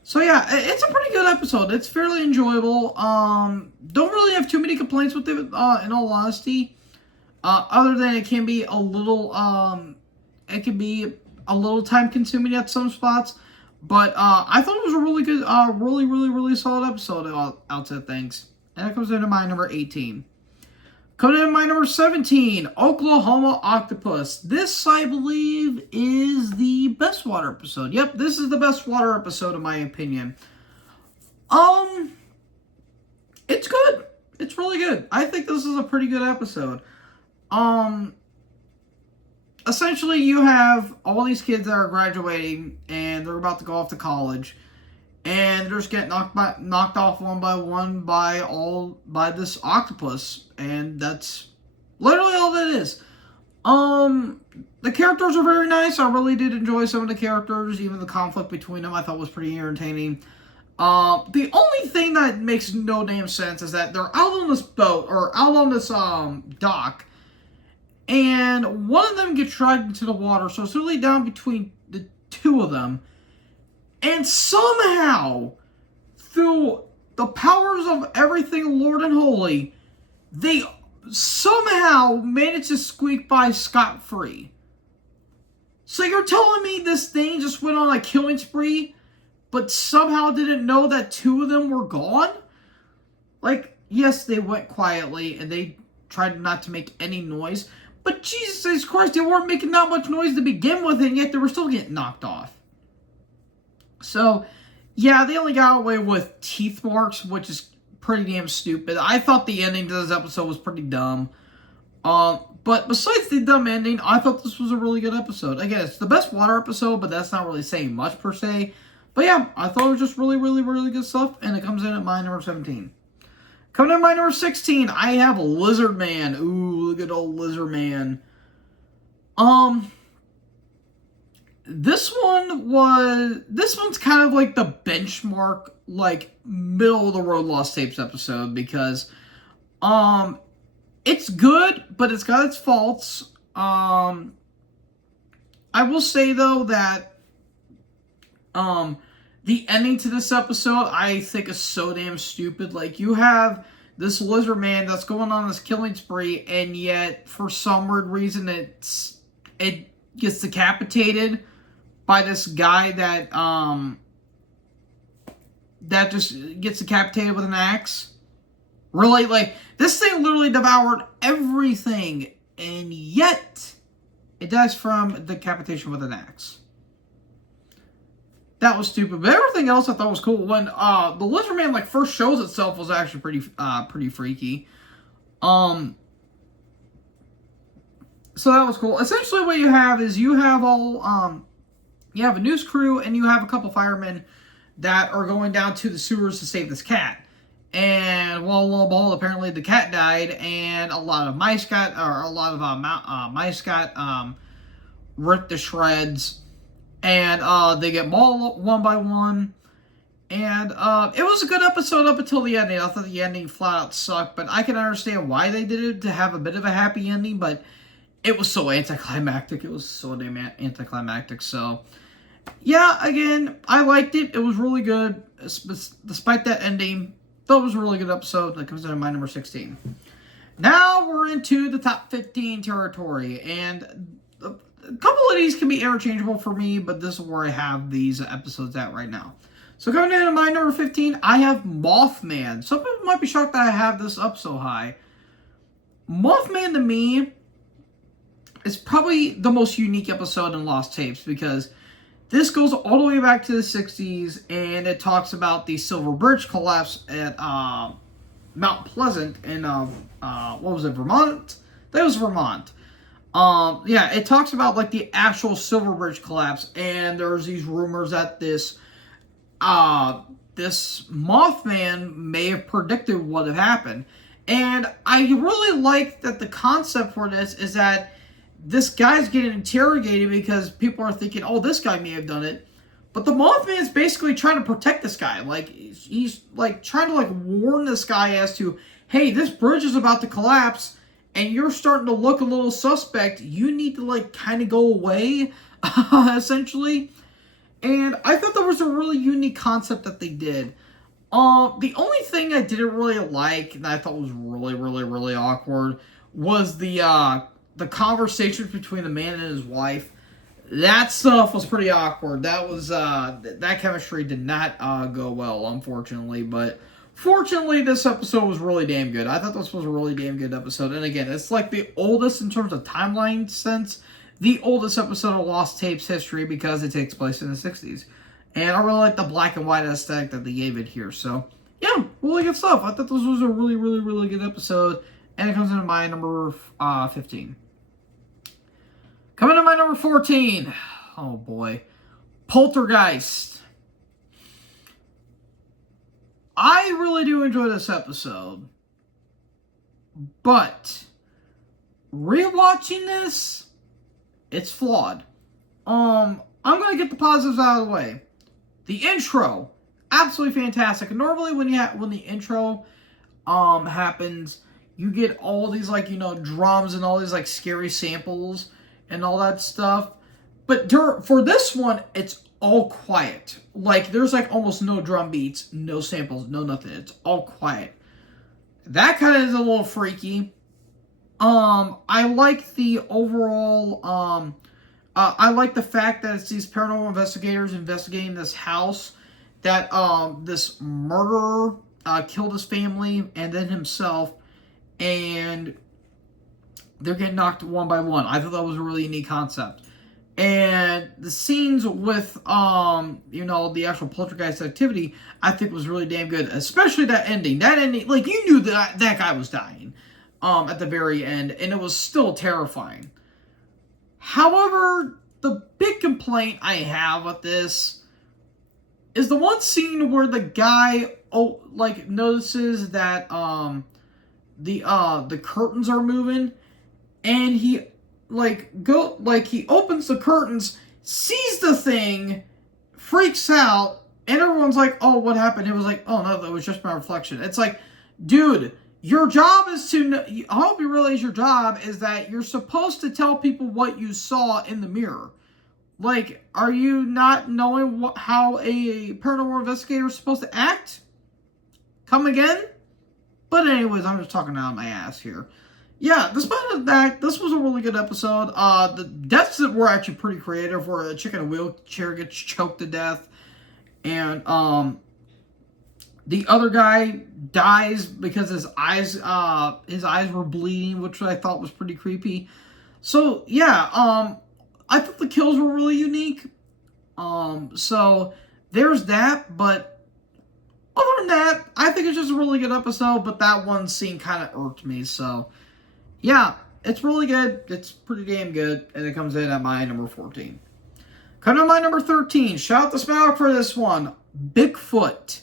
So yeah, it's a pretty good episode. It's fairly enjoyable. Don't really have too many complaints with it, in all honesty. Other than it can be a little, time consuming at some spots. But I thought it was a really good, really solid episode outside things. And it comes into my number 18. Coming in at my number 17, Oklahoma Octopus. This, I believe, is the best water episode. Yep, this is the best water episode in my opinion. It's good. It's really good. I think this is a pretty good episode. Essentially, you have all these kids that are graduating, and they're about to go off to college, and they're just getting knocked off one by one by this octopus, and that's literally all that is. The characters are very nice. I really did enjoy some of the characters, even the conflict between them I thought was pretty entertaining. The only thing that makes no damn sense is that they're out on this boat, or out on this, dock, and one of them gets dragged into the water, so it's really down between the two of them, and somehow, through the powers of everything Lord and Holy, they somehow managed to squeak by scot-free. So you're telling me this thing just went on a killing spree, but somehow didn't know that two of them were gone? Like, yes, they went quietly, and they tried not to make any noise, but Jesus Christ, they weren't making that much noise to begin with, and yet they were still getting knocked off. So, yeah, they only got away with teeth marks, which is pretty damn stupid. I thought the ending to this episode was pretty dumb. But besides the dumb ending, I thought this was a really good episode. Again, it's the best water episode, but that's not really saying much per se. But yeah, I thought it was just really, really, really good stuff, and it comes in at my number 17. Coming in at my number 16, I have Lizard Man. Ooh, look at old Lizard Man. This one's kind of like the benchmark, like, middle of the road Lost Tapes episode, because, it's good, but it's got its faults. I will say, though, that, the ending to this episode, I think, is so damn stupid. Like, you have this lizard man that's going on this killing spree, and yet, for some weird reason, it gets decapitated by this guy that just gets decapitated with an axe. Really, like, this thing literally devoured everything, and yet, it dies from decapitation with an axe. That was stupid, but everything else I thought was cool. When the Lizard Man like first shows itself was actually pretty freaky. So that was cool. Essentially, what you have is you have a news crew and you have a couple firemen that are going down to the sewers to save this cat. And well, lo and behold, apparently the cat died, and a lot of mice got ripped to shreds. And they get mauled one by one. And it was a good episode up until the ending. I thought the ending flat out sucked. But I can understand why they did it, to have a bit of a happy ending. But it was so anticlimactic. It was so damn anticlimactic. So, yeah, again, I liked it. It was really good. Despite that ending, that was a really good episode. That comes in at my number 16. Now we're into the top 15 territory. And a couple of these can be interchangeable for me, but this is where I have these episodes at right now. So going into my number 15, I have Mothman. Some people might be shocked that I have this up so high. Mothman, to me, is probably the most unique episode in Lost Tapes, because this goes all the way back to the 60s, and it talks about the Silver Bridge collapse at Mount Pleasant in, what was it, Vermont? That was Vermont. Yeah, it talks about, like, the actual Silver Bridge collapse, and there's these rumors that this Mothman may have predicted what had happened. And I really like that the concept for this is that this guy's getting interrogated because people are thinking, oh, this guy may have done it. But the Mothman is basically trying to protect this guy. Like, he's, like, trying to, like, warn this guy as to, hey, this bridge is about to collapse, and you're starting to look a little suspect. You need to, like, kind of go away, essentially. And I thought that was a really unique concept that they did. The only thing I didn't really like, and I thought was really, really, really awkward, was the conversations between the man and his wife. That stuff was pretty awkward. That was, that chemistry did not go well, unfortunately. But Fortunately, this episode was really damn good. I thought this was a really damn good episode. And again, it's like the oldest in terms of timeline sense, the oldest episode of Lost Tapes history because it takes place in the 60s. And I really like the black and white aesthetic that they gave it here. So, yeah, really good stuff. I thought this was a really, really, really good episode. And it comes into my number 15. Coming to my number 14. Oh, boy. Poltergeist. I really do enjoy this episode, but rewatching this, it's flawed. I'm gonna get the positives out of the way. The intro, absolutely fantastic. Normally, when the intro happens, you get all these drums and all these scary samples and all that stuff. But for this one, it's all quiet. There's almost no drum beats, no samples, no nothing. It's all quiet. That kind of is a little freaky. I like the overall, I like the fact that it's these paranormal investigators investigating this house that, this murderer, killed his family and then himself, and they're getting knocked one by one. I thought that was a really neat concept. And the scenes with, the actual poltergeist activity, I think was really damn good. Especially that ending. That ending, you knew that guy was dying at the very end. And it was still terrifying. However, the big complaint I have with this is the one scene where the guy, notices that, the curtains are moving. And he he opens the curtains, sees the thing, freaks out, and everyone's like, oh, what happened? It was like, oh, no, that was just my reflection. It's like, dude, your job is I hope you realize your job is that you're supposed to tell people what you saw in the mirror. Are you not knowing how a paranormal investigator is supposed to act? Come again? But anyways, I'm just talking out of my ass here. Yeah, despite that, this was a really good episode. The deaths that were actually pretty creative, where a chick in a wheelchair gets choked to death, and the other guy dies because his eyes were bleeding, which I thought was pretty creepy. So yeah, I thought the kills were really unique. So there's that, but other than that, I think it's just a really good episode. But that one scene kind of irked me, so. Yeah, it's really good. It's pretty damn good. And it comes in at my number 14. Coming to my number 13. Shout out to Smaug for this one. Bigfoot.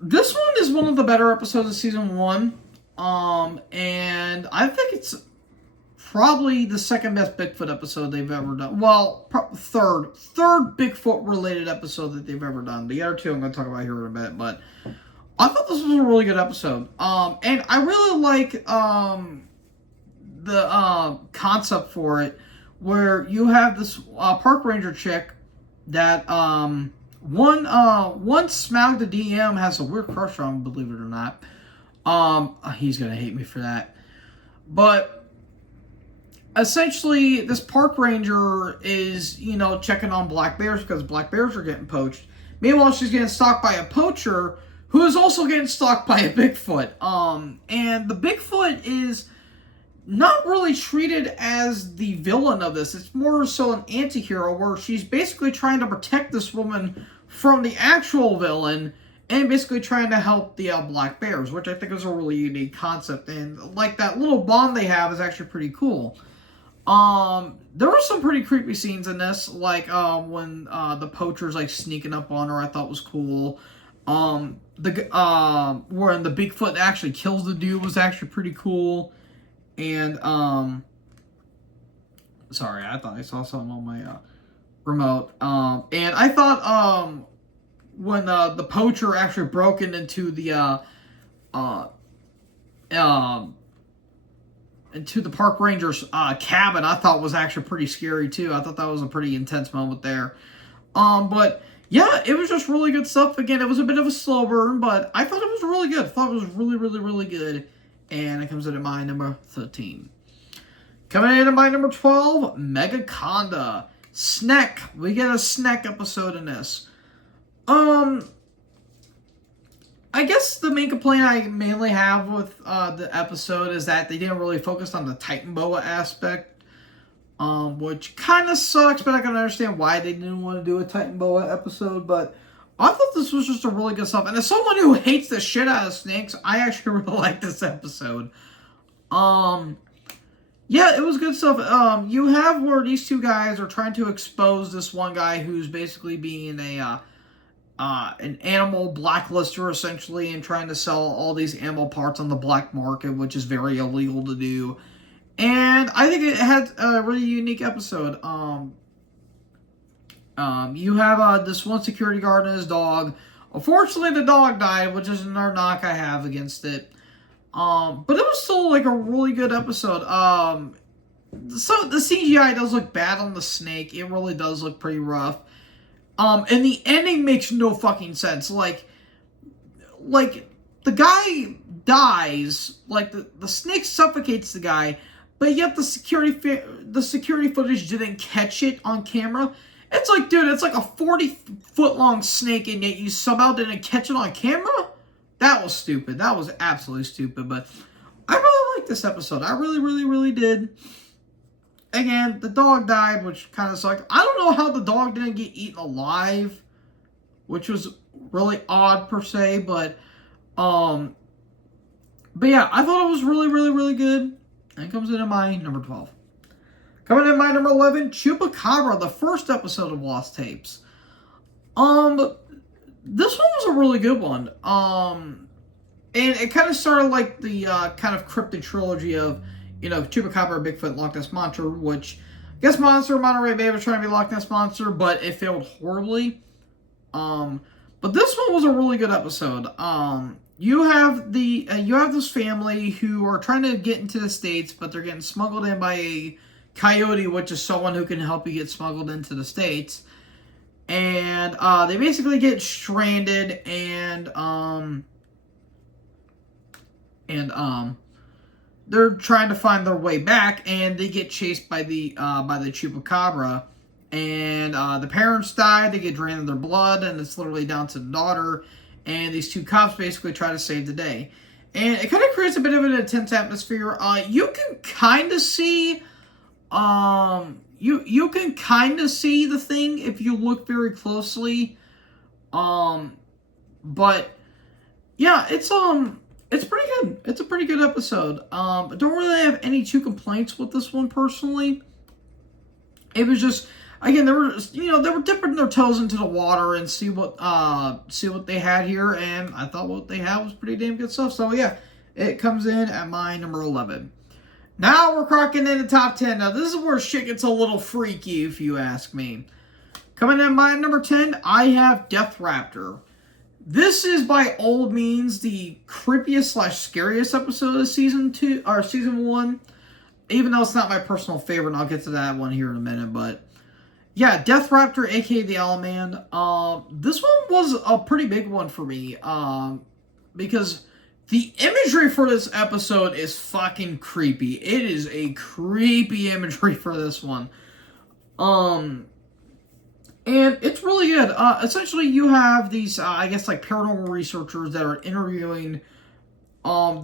This one is one of the better episodes of season 1. And I think it's probably the second best Bigfoot episode they've ever done. Well, third Bigfoot related episode that they've ever done. The other two I'm going to talk about here in a bit, but I thought this was a really good episode. And I really like the concept for it, where you have this park ranger chick that one Smaug the DM has a weird crush on, believe it or not. He's gonna hate me for that. But essentially, this park ranger is, checking on black bears because black bears are getting poached. Meanwhile, she's getting stalked by a poacher who is also getting stalked by a Bigfoot. And the Bigfoot is not really treated as the villain of this. It's more so an anti-hero, where she's basically trying to protect this woman from the actual villain and basically trying to help the black bears, which I think is a really unique concept. And that little bond they have is actually pretty cool. There were some pretty creepy scenes in this, when the poacher's sneaking up on her, I thought was cool. When the Bigfoot actually kills the dude was actually pretty cool. And sorry, I thought I saw something on my remote. And I thought when the poacher actually broke into the park ranger's cabin, I thought was actually pretty scary too. I thought that was a pretty intense moment there. But yeah, it was just really good stuff. Again, it was a bit of a slow burn, but I thought it was really good. I thought it was really, really, really good. And it comes in at my number 13. Coming in at my number 12, Megaconda. Snack. We get a snack episode in this. I guess the main complaint I mainly have with the episode is that they didn't really focus on the Titan Boa aspect, which kind of sucks, but I can understand why they didn't want to do a Titan Boa episode, but I thought this was just a really good stuff. And as someone who hates the shit out of snakes, I actually really like this episode. Yeah, it was good stuff. You have where these two guys are trying to expose this one guy who's basically being an animal blacklister, essentially, and trying to sell all these animal parts on the black market, which is very illegal to do. And I think it had a really unique episode. You have this one security guard and his dog. Unfortunately, the dog died, which is another knock I have against it. But it was still like a really good episode. So the CGI does look bad on the snake. It really does look pretty rough. And the ending makes no fucking sense. Like the guy dies, like the snake suffocates the guy, but yet the security footage didn't catch it on camera. It's like, dude, it's like a 40-foot long snake, and yet you somehow didn't catch it on camera? That was stupid. That was absolutely stupid, but I really liked this episode. I really, really, really did. Again, the dog died, which kind of sucked. I don't know how the dog didn't get eaten alive, which was really odd per se, but yeah, I thought it was really, really, really good. And it comes in at my number 12. Coming in at my number 11, Chupacabra, the first episode of Lost Tapes. This one was a really good one. And it kind of started like the kind of cryptid trilogy of, you know, Chupacabra, Bigfoot, Loch Ness Monster, which I guess Monterey Bay was trying to be Loch Ness Monster, but it failed horribly. But this one was a really good episode. You have this family who are trying to get into the States, but they're getting smuggled in by a coyote, which is someone who can help you get smuggled into the States. And they basically get stranded, and they're trying to find their way back, and they get chased by the Chupacabra. And the parents die, they get drained of their blood, and it's literally down to the daughter. And these two cops basically try to save the day. And it kind of creates a bit of an intense atmosphere. You can kind of see, you can kind of see the thing if you look very closely. But yeah, it's pretty good. It's a pretty good episode. I don't really have any two complaints with this one personally. It was just, again, they were dipping their toes into the water and see what they had here, and I thought what they had was pretty damn good stuff. So yeah, it comes in at my number 11. Now we're cracking in the top 10. Now this is where shit gets a little freaky, if you ask me. Coming in at my number 10, I have Death Raptor. This is by all means the creepiest / scariest episode of season 1. Even though it's not my personal favorite, and I'll get to that one here in a minute, but yeah, Death Raptor, aka the Owl Man. This one was a pretty big one for me, because the imagery for this episode is fucking creepy. It is a creepy imagery for this one. And it's really good. Essentially, you have these, I guess, like paranormal researchers that are interviewing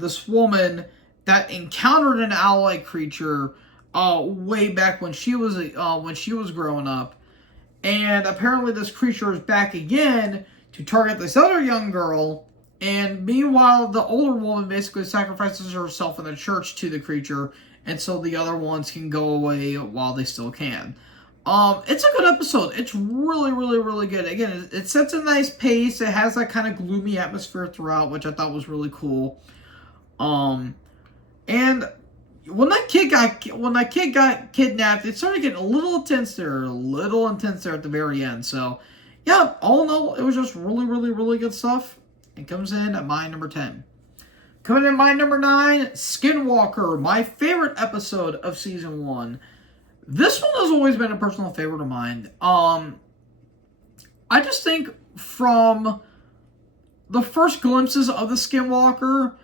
this woman that encountered an owl-like creature way back when she was growing up, and apparently this creature is back again to target this other young girl. And meanwhile, the older woman basically sacrifices herself in the church to the creature, and so the other ones can go away while they still can. It's a good episode. It's really, really, really good. Again, it sets a nice pace. It has that kind of gloomy atmosphere throughout, which I thought was really cool. And when that kid got kidnapped, it started getting a little intense there at the very end. So, yeah, all in all, it was just really, really, really good stuff. It comes in at my number 10. Coming in at my number 9, Skinwalker, my favorite episode of season 1. This one has always been a personal favorite of mine. I just think from the first glimpses of the Skinwalker,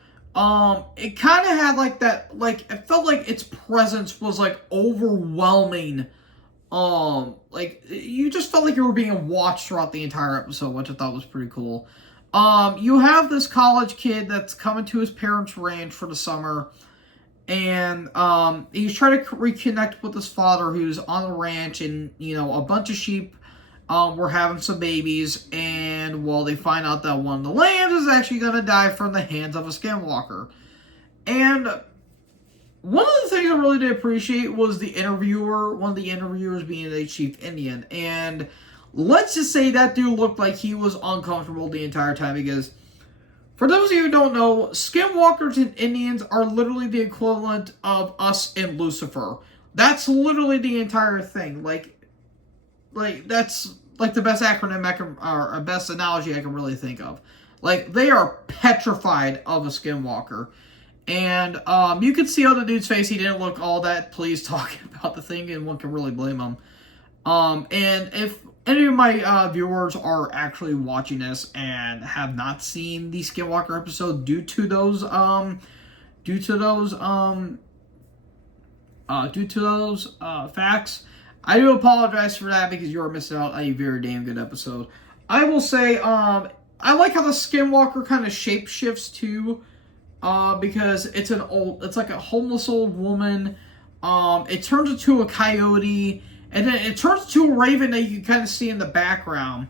it kind of had like that, like, it felt like its presence was like overwhelming. Like, you just felt like you were being watched throughout the entire episode, which I thought was pretty cool. You have this college kid that's coming to his parents' ranch for the summer, and he's trying to reconnect with his father, who's on the ranch, and a bunch of sheep were having some babies, and well, they find out that one of the lambs is actually going to die from the hands of a skinwalker. And one of the things I really did appreciate was one of the interviewers being a chief Indian, and let's just say that dude looked like he was uncomfortable the entire time, because for those of you who don't know, skinwalkers and Indians are literally the equivalent of us and Lucifer. That's literally the entire thing. Like that's like the best acronym or best analogy I can really think of. Like, they are petrified of a skinwalker. And you could see on the dude's face he didn't look all that pleased talking about the thing, and one can really blame him. And if any of my viewers are actually watching this and have not seen the Skinwalker episode due to those facts, I do apologize for that, because you are missing out on a very damn good episode. I will say, I like how the Skinwalker kind of shape shifts too, because it's like a homeless old woman. It turns into a coyote, and then it turns into a raven that you can kind of see in the background.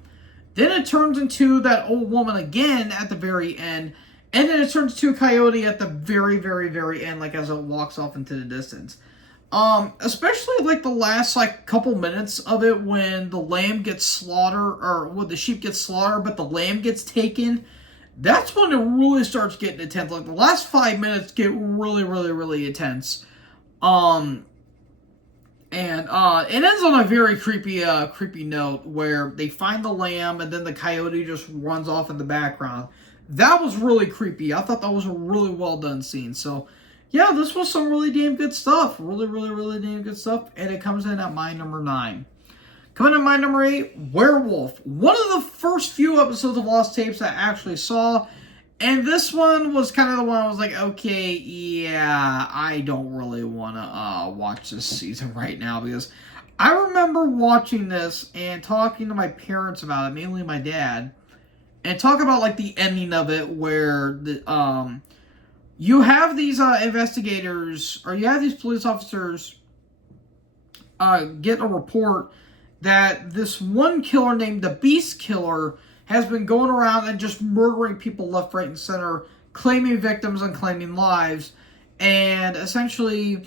Then it turns into that old woman again at the very end, and then it turns into a coyote at the very, very, very end, like as it walks off into the distance. Especially like the last couple minutes of it, when the lamb gets slaughtered, or when the sheep gets slaughtered, but the lamb gets taken. That's when it really starts getting intense. Like, the last 5 minutes get really, really, really intense. And it ends on a very creepy note, where they find the lamb and then the coyote just runs off in the background. That was really creepy. I thought that was a really well done scene. So, yeah, this was some really damn good stuff. Really, really, really damn good stuff. And it comes in at my number 9. Coming in my number 8, Werewolf. One of the first few episodes of Lost Tapes I actually saw. And this one was kind of the one I was like, okay, yeah, I don't really want to watch this season right now, because I remember watching this and talking to my parents about it, mainly my dad, and talk about like the ending of it, where the you have these investigators, or you have these police officers get a report that this one killer named the Beast Killer has been going around and just murdering people left, right, and center, claiming victims and claiming lives, and essentially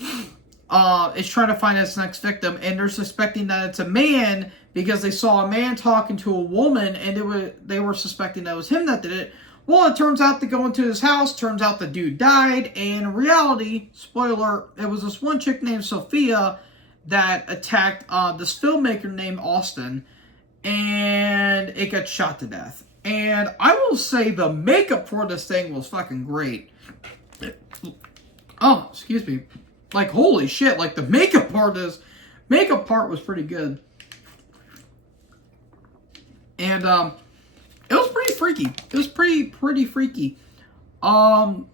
is trying to find its next victim, and they're suspecting that it's a man, because they saw a man talking to a woman, and they were suspecting that it was him that did it. Well, it turns out, to go into his house, turns out the dude died, and in reality, spoiler, it was this one chick named Sophia that attacked this filmmaker named Austin, and it got shot to death. And I will say the makeup for this thing was fucking great. Oh, excuse me. Like, holy shit, like, the makeup part was pretty good. And it was pretty freaky. It was pretty freaky. Again,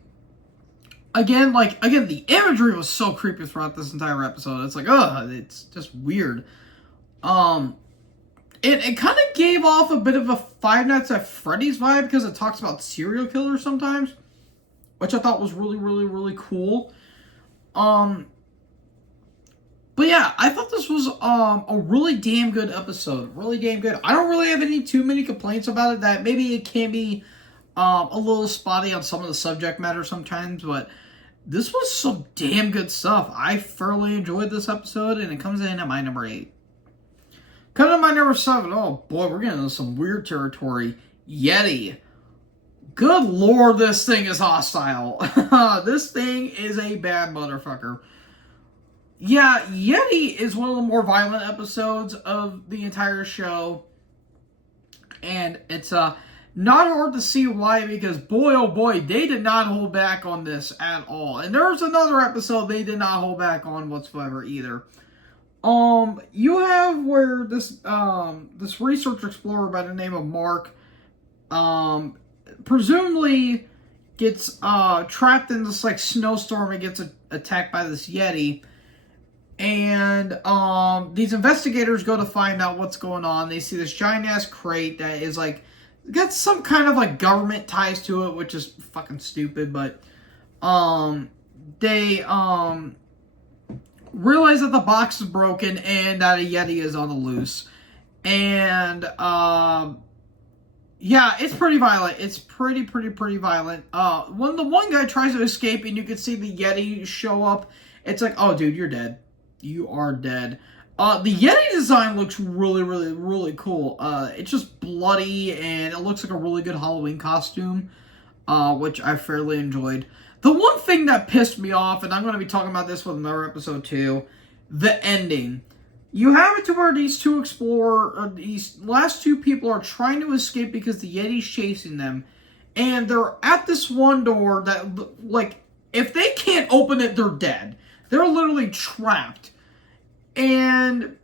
the imagery was so creepy throughout this entire episode. It's like, it's just weird. It kind of gave off a bit of a Five Nights at Freddy's vibe, because it talks about serial killers sometimes, which I thought was really, really, really cool. But yeah, I thought this was a really damn good episode. Really damn good. I don't really have too many complaints about it. That maybe it can be a little spotty on some of the subject matter sometimes, but this was some damn good stuff. I thoroughly enjoyed this episode, and it comes in at my number 8. Coming to my number 7. Oh boy, we're getting into some weird territory. Yeti. Good lord, this thing is hostile. This thing is a bad motherfucker. Yeah, Yeti is one of the more violent episodes of the entire show. And it's not hard to see why, because boy oh boy, they did not hold back on this at all. And there's another episode they did not hold back on whatsoever either. You have where this research explorer by the name of Mark presumably gets trapped in this like snowstorm and gets attacked by this Yeti. And these investigators go to find out what's going on. They see this giant ass crate that is like got some kind of like government ties to it, which is fucking stupid, but they realize that the box is broken and that a Yeti is on the loose. And yeah, it's pretty violent. It's pretty violent. When the one guy tries to escape and you can see the Yeti show up, it's like, oh dude, you're dead. You are dead. The Yeti design looks really cool. It's just bloody and it looks like a really good Halloween costume, which I fairly enjoyed. The one thing that pissed me off, and I'm going to be talking about this with another episode too, the ending. You have it to where these these last two people are trying to escape because the Yeti's chasing them. And they're at this one door that, like, if they can't open it, they're dead. They're literally trapped. And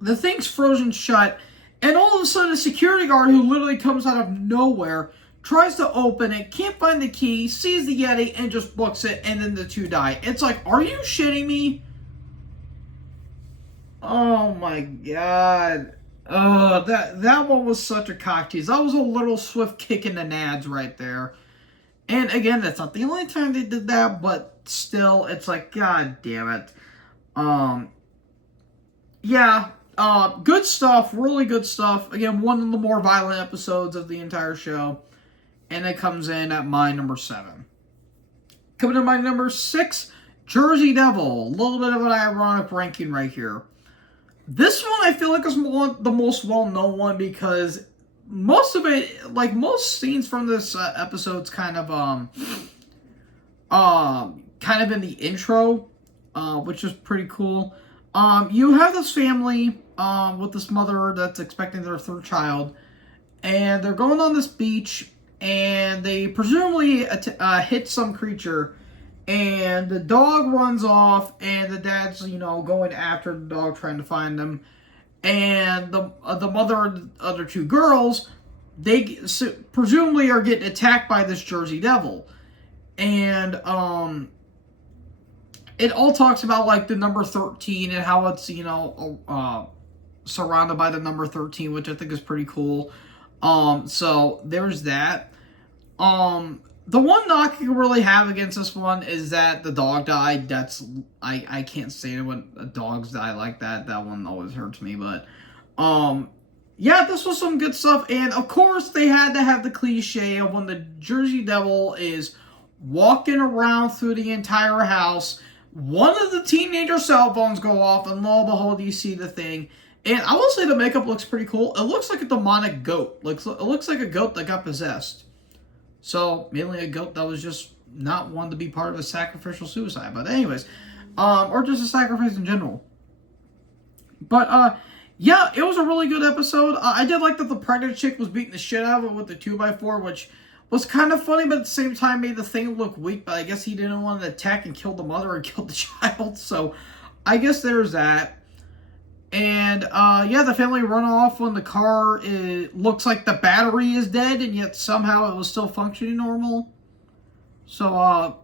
the thing's frozen shut. And all of a sudden, a security guard who literally comes out of nowhere tries to open it, can't find the key, sees the Yeti, and just books it, and then the two die. It's like, are you shitting me? Oh my god. That one was such a cock tease. That was a little swift kick in the nads right there. And again, that's not the only time they did that, but still, it's like, god damn it. Yeah, good stuff, really good stuff. Again, one of the more violent episodes of the entire show. And it comes in at my number 7. Coming to my number 6, Jersey Devil. A little bit of an ironic ranking right here. This one I feel like is the most well-known one because most of it, like most scenes from this episode's kind of in the intro, which is pretty cool. You have this family with this mother that's expecting their 3rd child, and they're going on this beach, and they presumably hit some creature, and the dog runs off, and the dad's, going after the dog, trying to find him, and the mother and the other 2 girls, they presumably are getting attacked by this Jersey Devil, and it all talks about, like, the number 13 and how it's, surrounded by the number 13, which I think is pretty cool. So there's that. The one knock you can really have against this one is that the dog died. That's, I can't say it when dogs die like that. That one always hurts me, but, yeah, this was some good stuff. And of course they had to have the cliche of when the Jersey Devil is walking around through the entire house, one of the teenager cell phones go off, and lo and behold, you see the thing. And I will say the makeup looks pretty cool. It looks like a demonic goat. It looks like a goat that got possessed. So, mainly a goat that was just not one to be part of a sacrificial suicide. But anyways, or just a sacrifice in general. But, yeah, it was a really good episode. I did like that the pregnant chick was beating the shit out of it with the 2x4, which was kind of funny, but at the same time made the thing look weak. But I guess he didn't want to attack and kill the mother and kill the child. So, I guess there's that. And, yeah, the family run off when the car looks like the battery is dead, and yet somehow it was still functioning normal. So,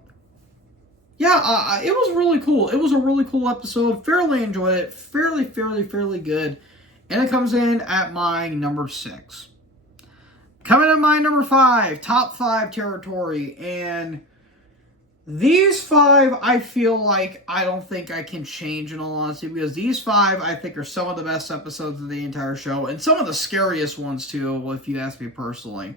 yeah, it was really cool. It was a really cool episode. Fairly enjoyed it. Fairly good. And it comes in at my number 6. Coming in my number 5, top 5 territory, and these 5, I feel like I don't think I can change in all honesty, because these 5, I think, are some of the best episodes of the entire show, and some of the scariest ones, too, if you ask me personally.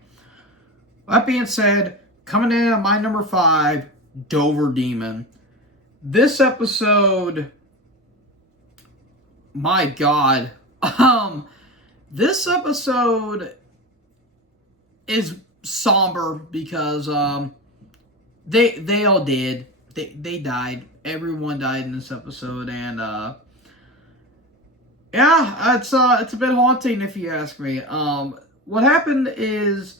That being said, coming in at my number 5, Dover Demon. This episode, my God, this episode is somber because, They all did. They died. Everyone died in this episode, and yeah, it's a bit haunting if you ask me. What happened is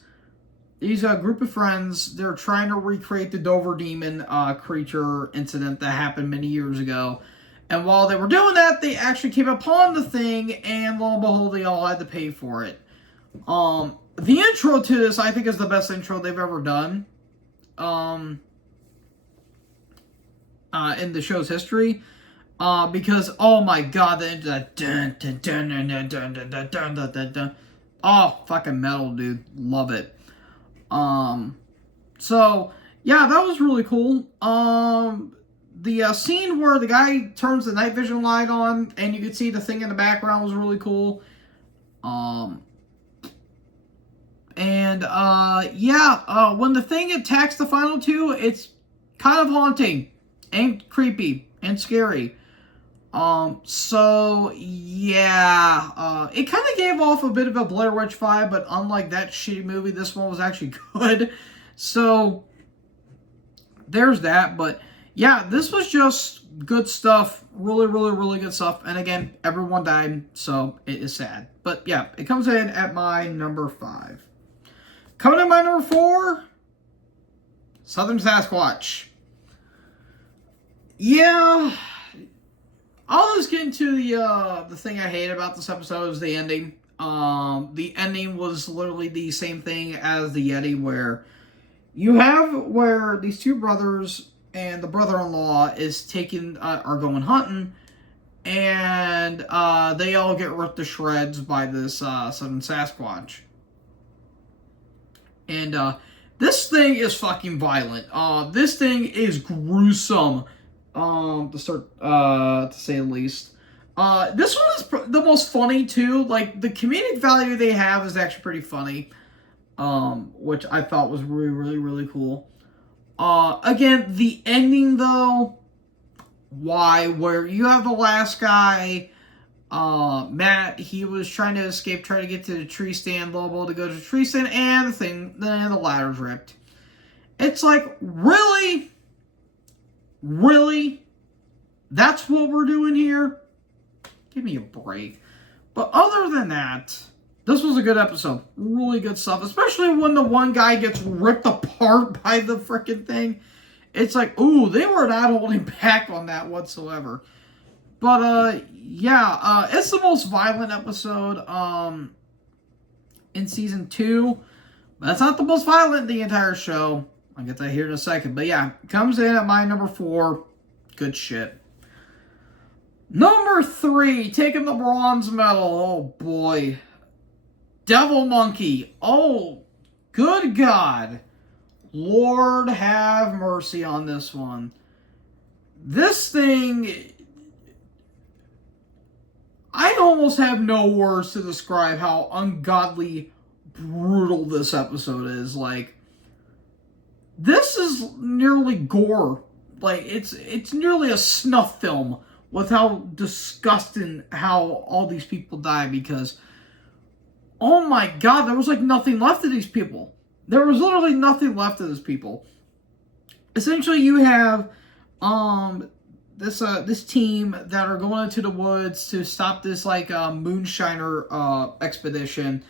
these group of friends, they're trying to recreate the Dover Demon creature incident that happened many years ago, and while they were doing that, they actually came upon the thing, and lo and behold, they all had to pay for it. The intro to this, I think, is the best intro they've ever done. In the show's history, because oh my God, that Oh, fucking metal, dude. Love it. So yeah, that was really cool. The scene where the guy turns the night vision light on and you could see the thing in the background was really cool. When the thing attacks the final two, it's kind of haunting and creepy and scary. It kind of gave off a bit of a Blair Witch vibe, but unlike that shitty movie, this one was actually good. So there's that, but yeah, this was just good stuff. Really, really, really good stuff. And again, everyone died, so it is sad. But yeah, it comes in at my number 5. Coming in my number 4, Southern Sasquatch. Yeah, I'll just get into the thing I hate about this episode is the ending. The ending was literally the same thing as the Yeti, where these two brothers and the brother-in-law is are going hunting, and they all get ripped to shreds by this Southern Sasquatch. And this thing is fucking violent. This thing is gruesome, to say the least. This one is the most funny too. Like, the comedic value they have is actually pretty funny, which I thought was really, really, really cool. Again, the ending though, where you have the last guy, Matt, he was trying to escape, trying to get to the tree stand, Lobo to go to the tree stand, and the ladder's ripped. It's like, really? Really? That's what we're doing here? Give me a break. But other than that, this was a good episode. Really good stuff. Especially when the one guy gets ripped apart by the freaking thing. It's like, ooh, they were not holding back on that whatsoever. But, it's the most violent episode in season 2. But that's not the most violent in the entire show. I'll get that here in a second. But yeah, comes in at my number 4. Good shit. Number 3, taking the bronze medal. Oh, boy. Devil Monkey. Oh, good God. Lord have mercy on this one. This thing, I almost have no words to describe how ungodly brutal this episode is. Like, this is nearly gore. Like, it's nearly a snuff film with how disgusting how all these people die, because, oh my God, there was like nothing left of these people. There was literally nothing left of these people. Essentially, you have this team that are going into the woods to stop this moonshiner expedition,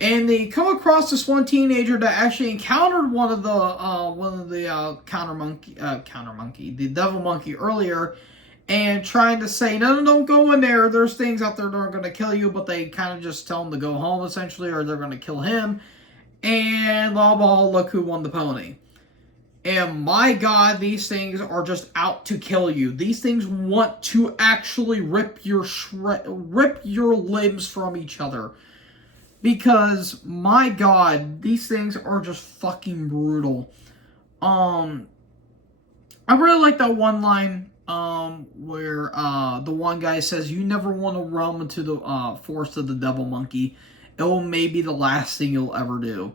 and they come across this one teenager that actually encountered one of the the devil monkey earlier, and trying to say, no, don't go in there. There's things out there that are going to kill you, but they kind of just tell him to go home, essentially, or they're going to kill him. And look who won the pony. And my God, these things are just out to kill you. These things want to actually rip your limbs from each other. Because, my God, these things are just fucking brutal. I really like that one line where the one guy says, you never want to roam into the forest of the devil monkey. It will maybe the last thing you'll ever do.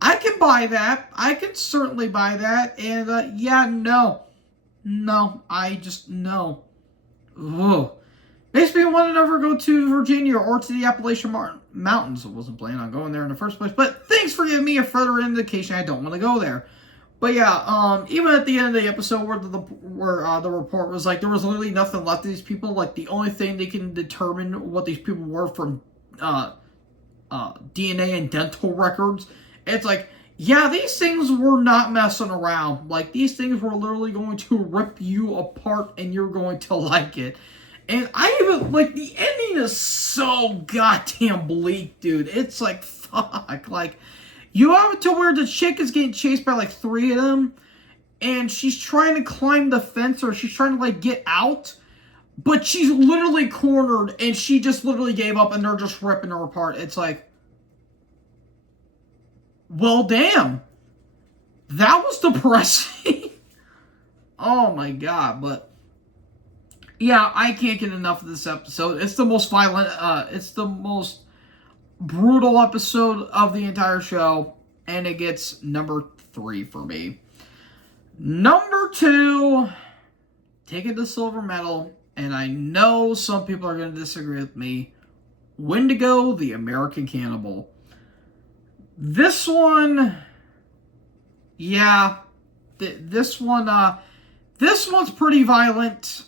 I can buy that. I can certainly buy that. And no, I just no. Ugh. Makes me want to never go to Virginia or to the Appalachian Mountains. I wasn't planning on going there in the first place, but thanks for giving me a further indication I don't want to go there. But yeah, even at the end of the episode where the report was like there was literally nothing left of these people, like the only thing they can determine what these people were from DNA and dental records, it's like, yeah, these things were not messing around. Like, these things were literally going to rip you apart and you're going to like it. And the ending is so goddamn bleak, dude. It's like, fuck. Like, you have it to where the chick is getting chased by like 3 of them, and she's trying to climb the fence, or she's trying to like get out, but she's literally cornered, and she just literally gave up, and they're just ripping her apart. It's like, Well, damn. That was depressing. Oh my god, but yeah, I can't get enough of this episode. It's the most violent, it's the most brutal episode of the entire show, and it gets number 3 for me. Number 2, taking the silver medal, and I know some people are going to disagree with me, Wendigo, the American Cannibal. This one, yeah, this one's pretty violent.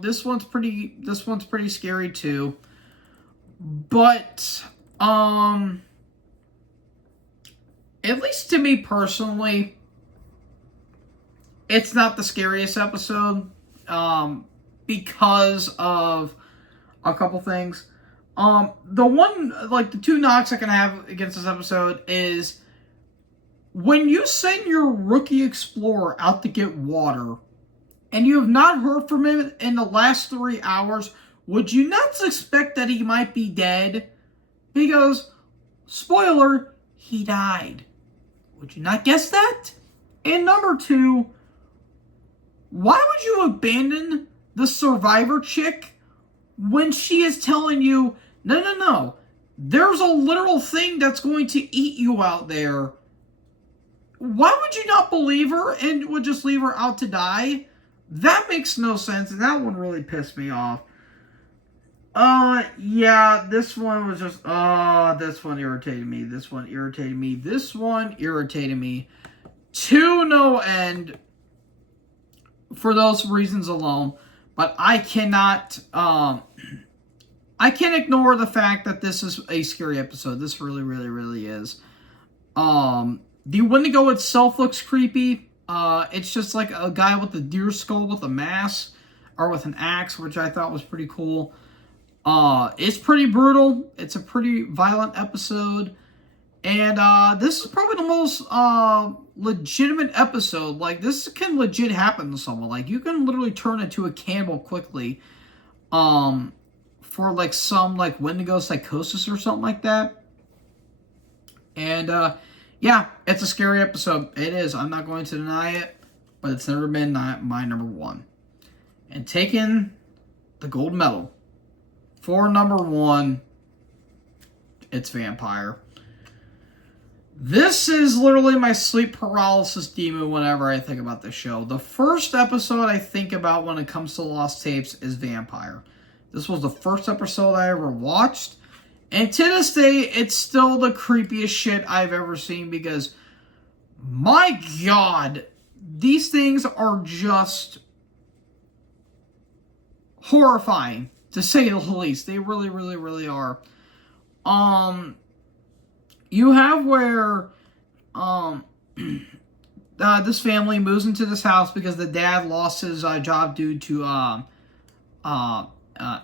This one's pretty scary too. But, at least to me personally, it's not the scariest episode, because of a couple things. The two knocks I can have against this episode is when you send your rookie explorer out to get water and you have not heard from him in the last 3 hours, would you not suspect that he might be dead? Because, spoiler, he died. Would you not guess that? And number 2, why would you abandon the survivor chick when she is telling you, no, there's a literal thing that's going to eat you out there? Why would you not believe her and would just leave her out to die? That makes no sense, and that one really pissed me off. Yeah, this one was just, this one irritated me. This one irritated me. This one irritated me to no end for those reasons alone. But I cannot, I can't ignore the fact that this is a scary episode. This really, really, really is. The Wendigo itself looks creepy. It's just like a guy with a deer skull with a mask, or with an axe, which I thought was pretty cool. It's pretty brutal. It's a pretty violent episode. And, this is probably the most, legitimate episode. Like, this can legit happen to someone. Like, you can literally turn into a cannibal quickly, for, like, some, like, Wendigo psychosis or something like that. And, yeah, it's a scary episode. It is. I'm not going to deny it. But it's never been my number 1. And taking the gold medal for number 1, it's Vampire. This is literally my sleep paralysis demon whenever I think about this show. The first episode I think about when it comes to Lost Tapes is Vampire. This was the first episode I ever watched. And to this day, it's still the creepiest shit I've ever seen because, my God, these things are just horrifying, to say the least. They really, really, really are. You have where, this family moves into this house because the dad lost his job due to,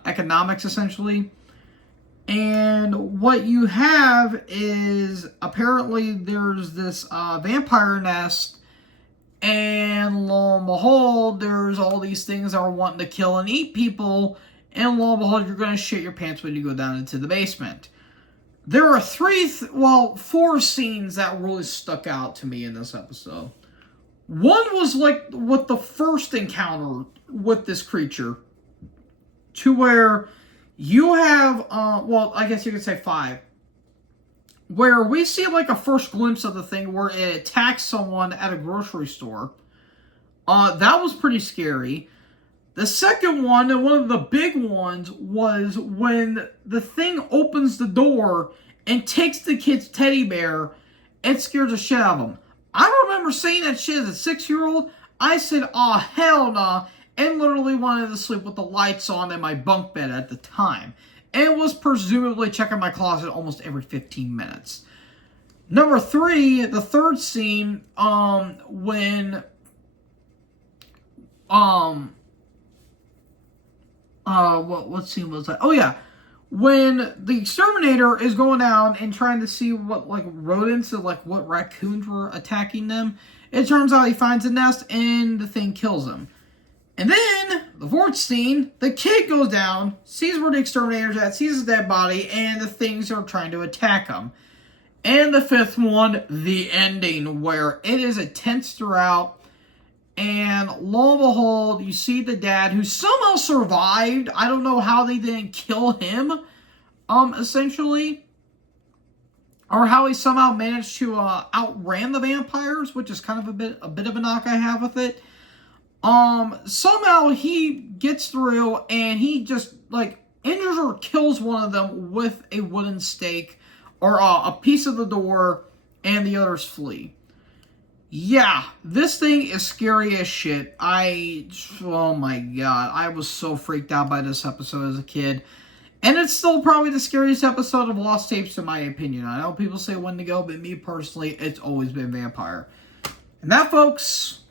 economics, essentially. And what you have is, apparently there's this vampire nest, and lo and behold, there's all these things that are wanting to kill and eat people, and lo and behold, you're going to shit your pants when you go down into the basement. There are 4 scenes that really stuck out to me in this episode. One was like with the first encounter with this creature, to where you have, I guess you could say 5, where we see like a first glimpse of the thing where it attacks someone at a grocery store. That was pretty scary. The second one, and one of the big ones, was when the thing opens the door and takes the kid's teddy bear and scares the shit out of him. I remember saying that shit as a 6-year-old. I said, "Aw, hell nah," and literally wanted to sleep with the lights on in my bunk bed at the time. And was presumably checking my closet almost every 15 minutes. Number 3, the third scene, when, what scene was that? Oh yeah, when the exterminator is going down and trying to see what, like, rodents or, like, what raccoons were attacking them, it turns out he finds a nest and the thing kills him. And then, the 4th scene, the kid goes down, sees where the exterminator's at, sees his dead body, and the things are trying to attack him. And the fifth one, the ending, where it is intense throughout. And lo and behold, you see the dad who somehow survived. I don't know how they didn't kill him, essentially. Or how he somehow managed to outran the vampires, which is kind of a bit of a knock I have with it. Somehow he gets through and he just, like, injures or kills one of them with a wooden stake or a piece of the door, and the others flee. Yeah, this thing is scary as shit. Oh my god, I was so freaked out by this episode as a kid. And it's still probably the scariest episode of Lost Tapes in my opinion. I know people say Wendigo, but me personally, it's always been Vampire. And that, folks,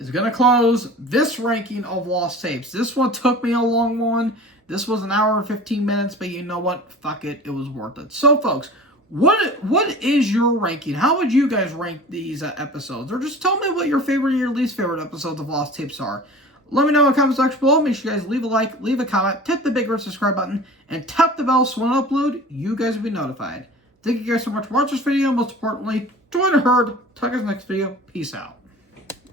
is going to close this ranking of Lost Tapes. This one took me a long one. This was an hour and 15 minutes, but you know what? Fuck it. It was worth it. So, folks, what is your ranking? How would you guys rank these episodes? Or just tell me what your favorite and your least favorite episodes of Lost Tapes are. Let me know in the comment section below. Make sure you guys leave a like, leave a comment, tap the big red subscribe button, and tap the bell so when I upload, you guys will be notified. Thank you guys so much for watching this video. Most importantly, join the herd. Talk to you guys next video. Peace out.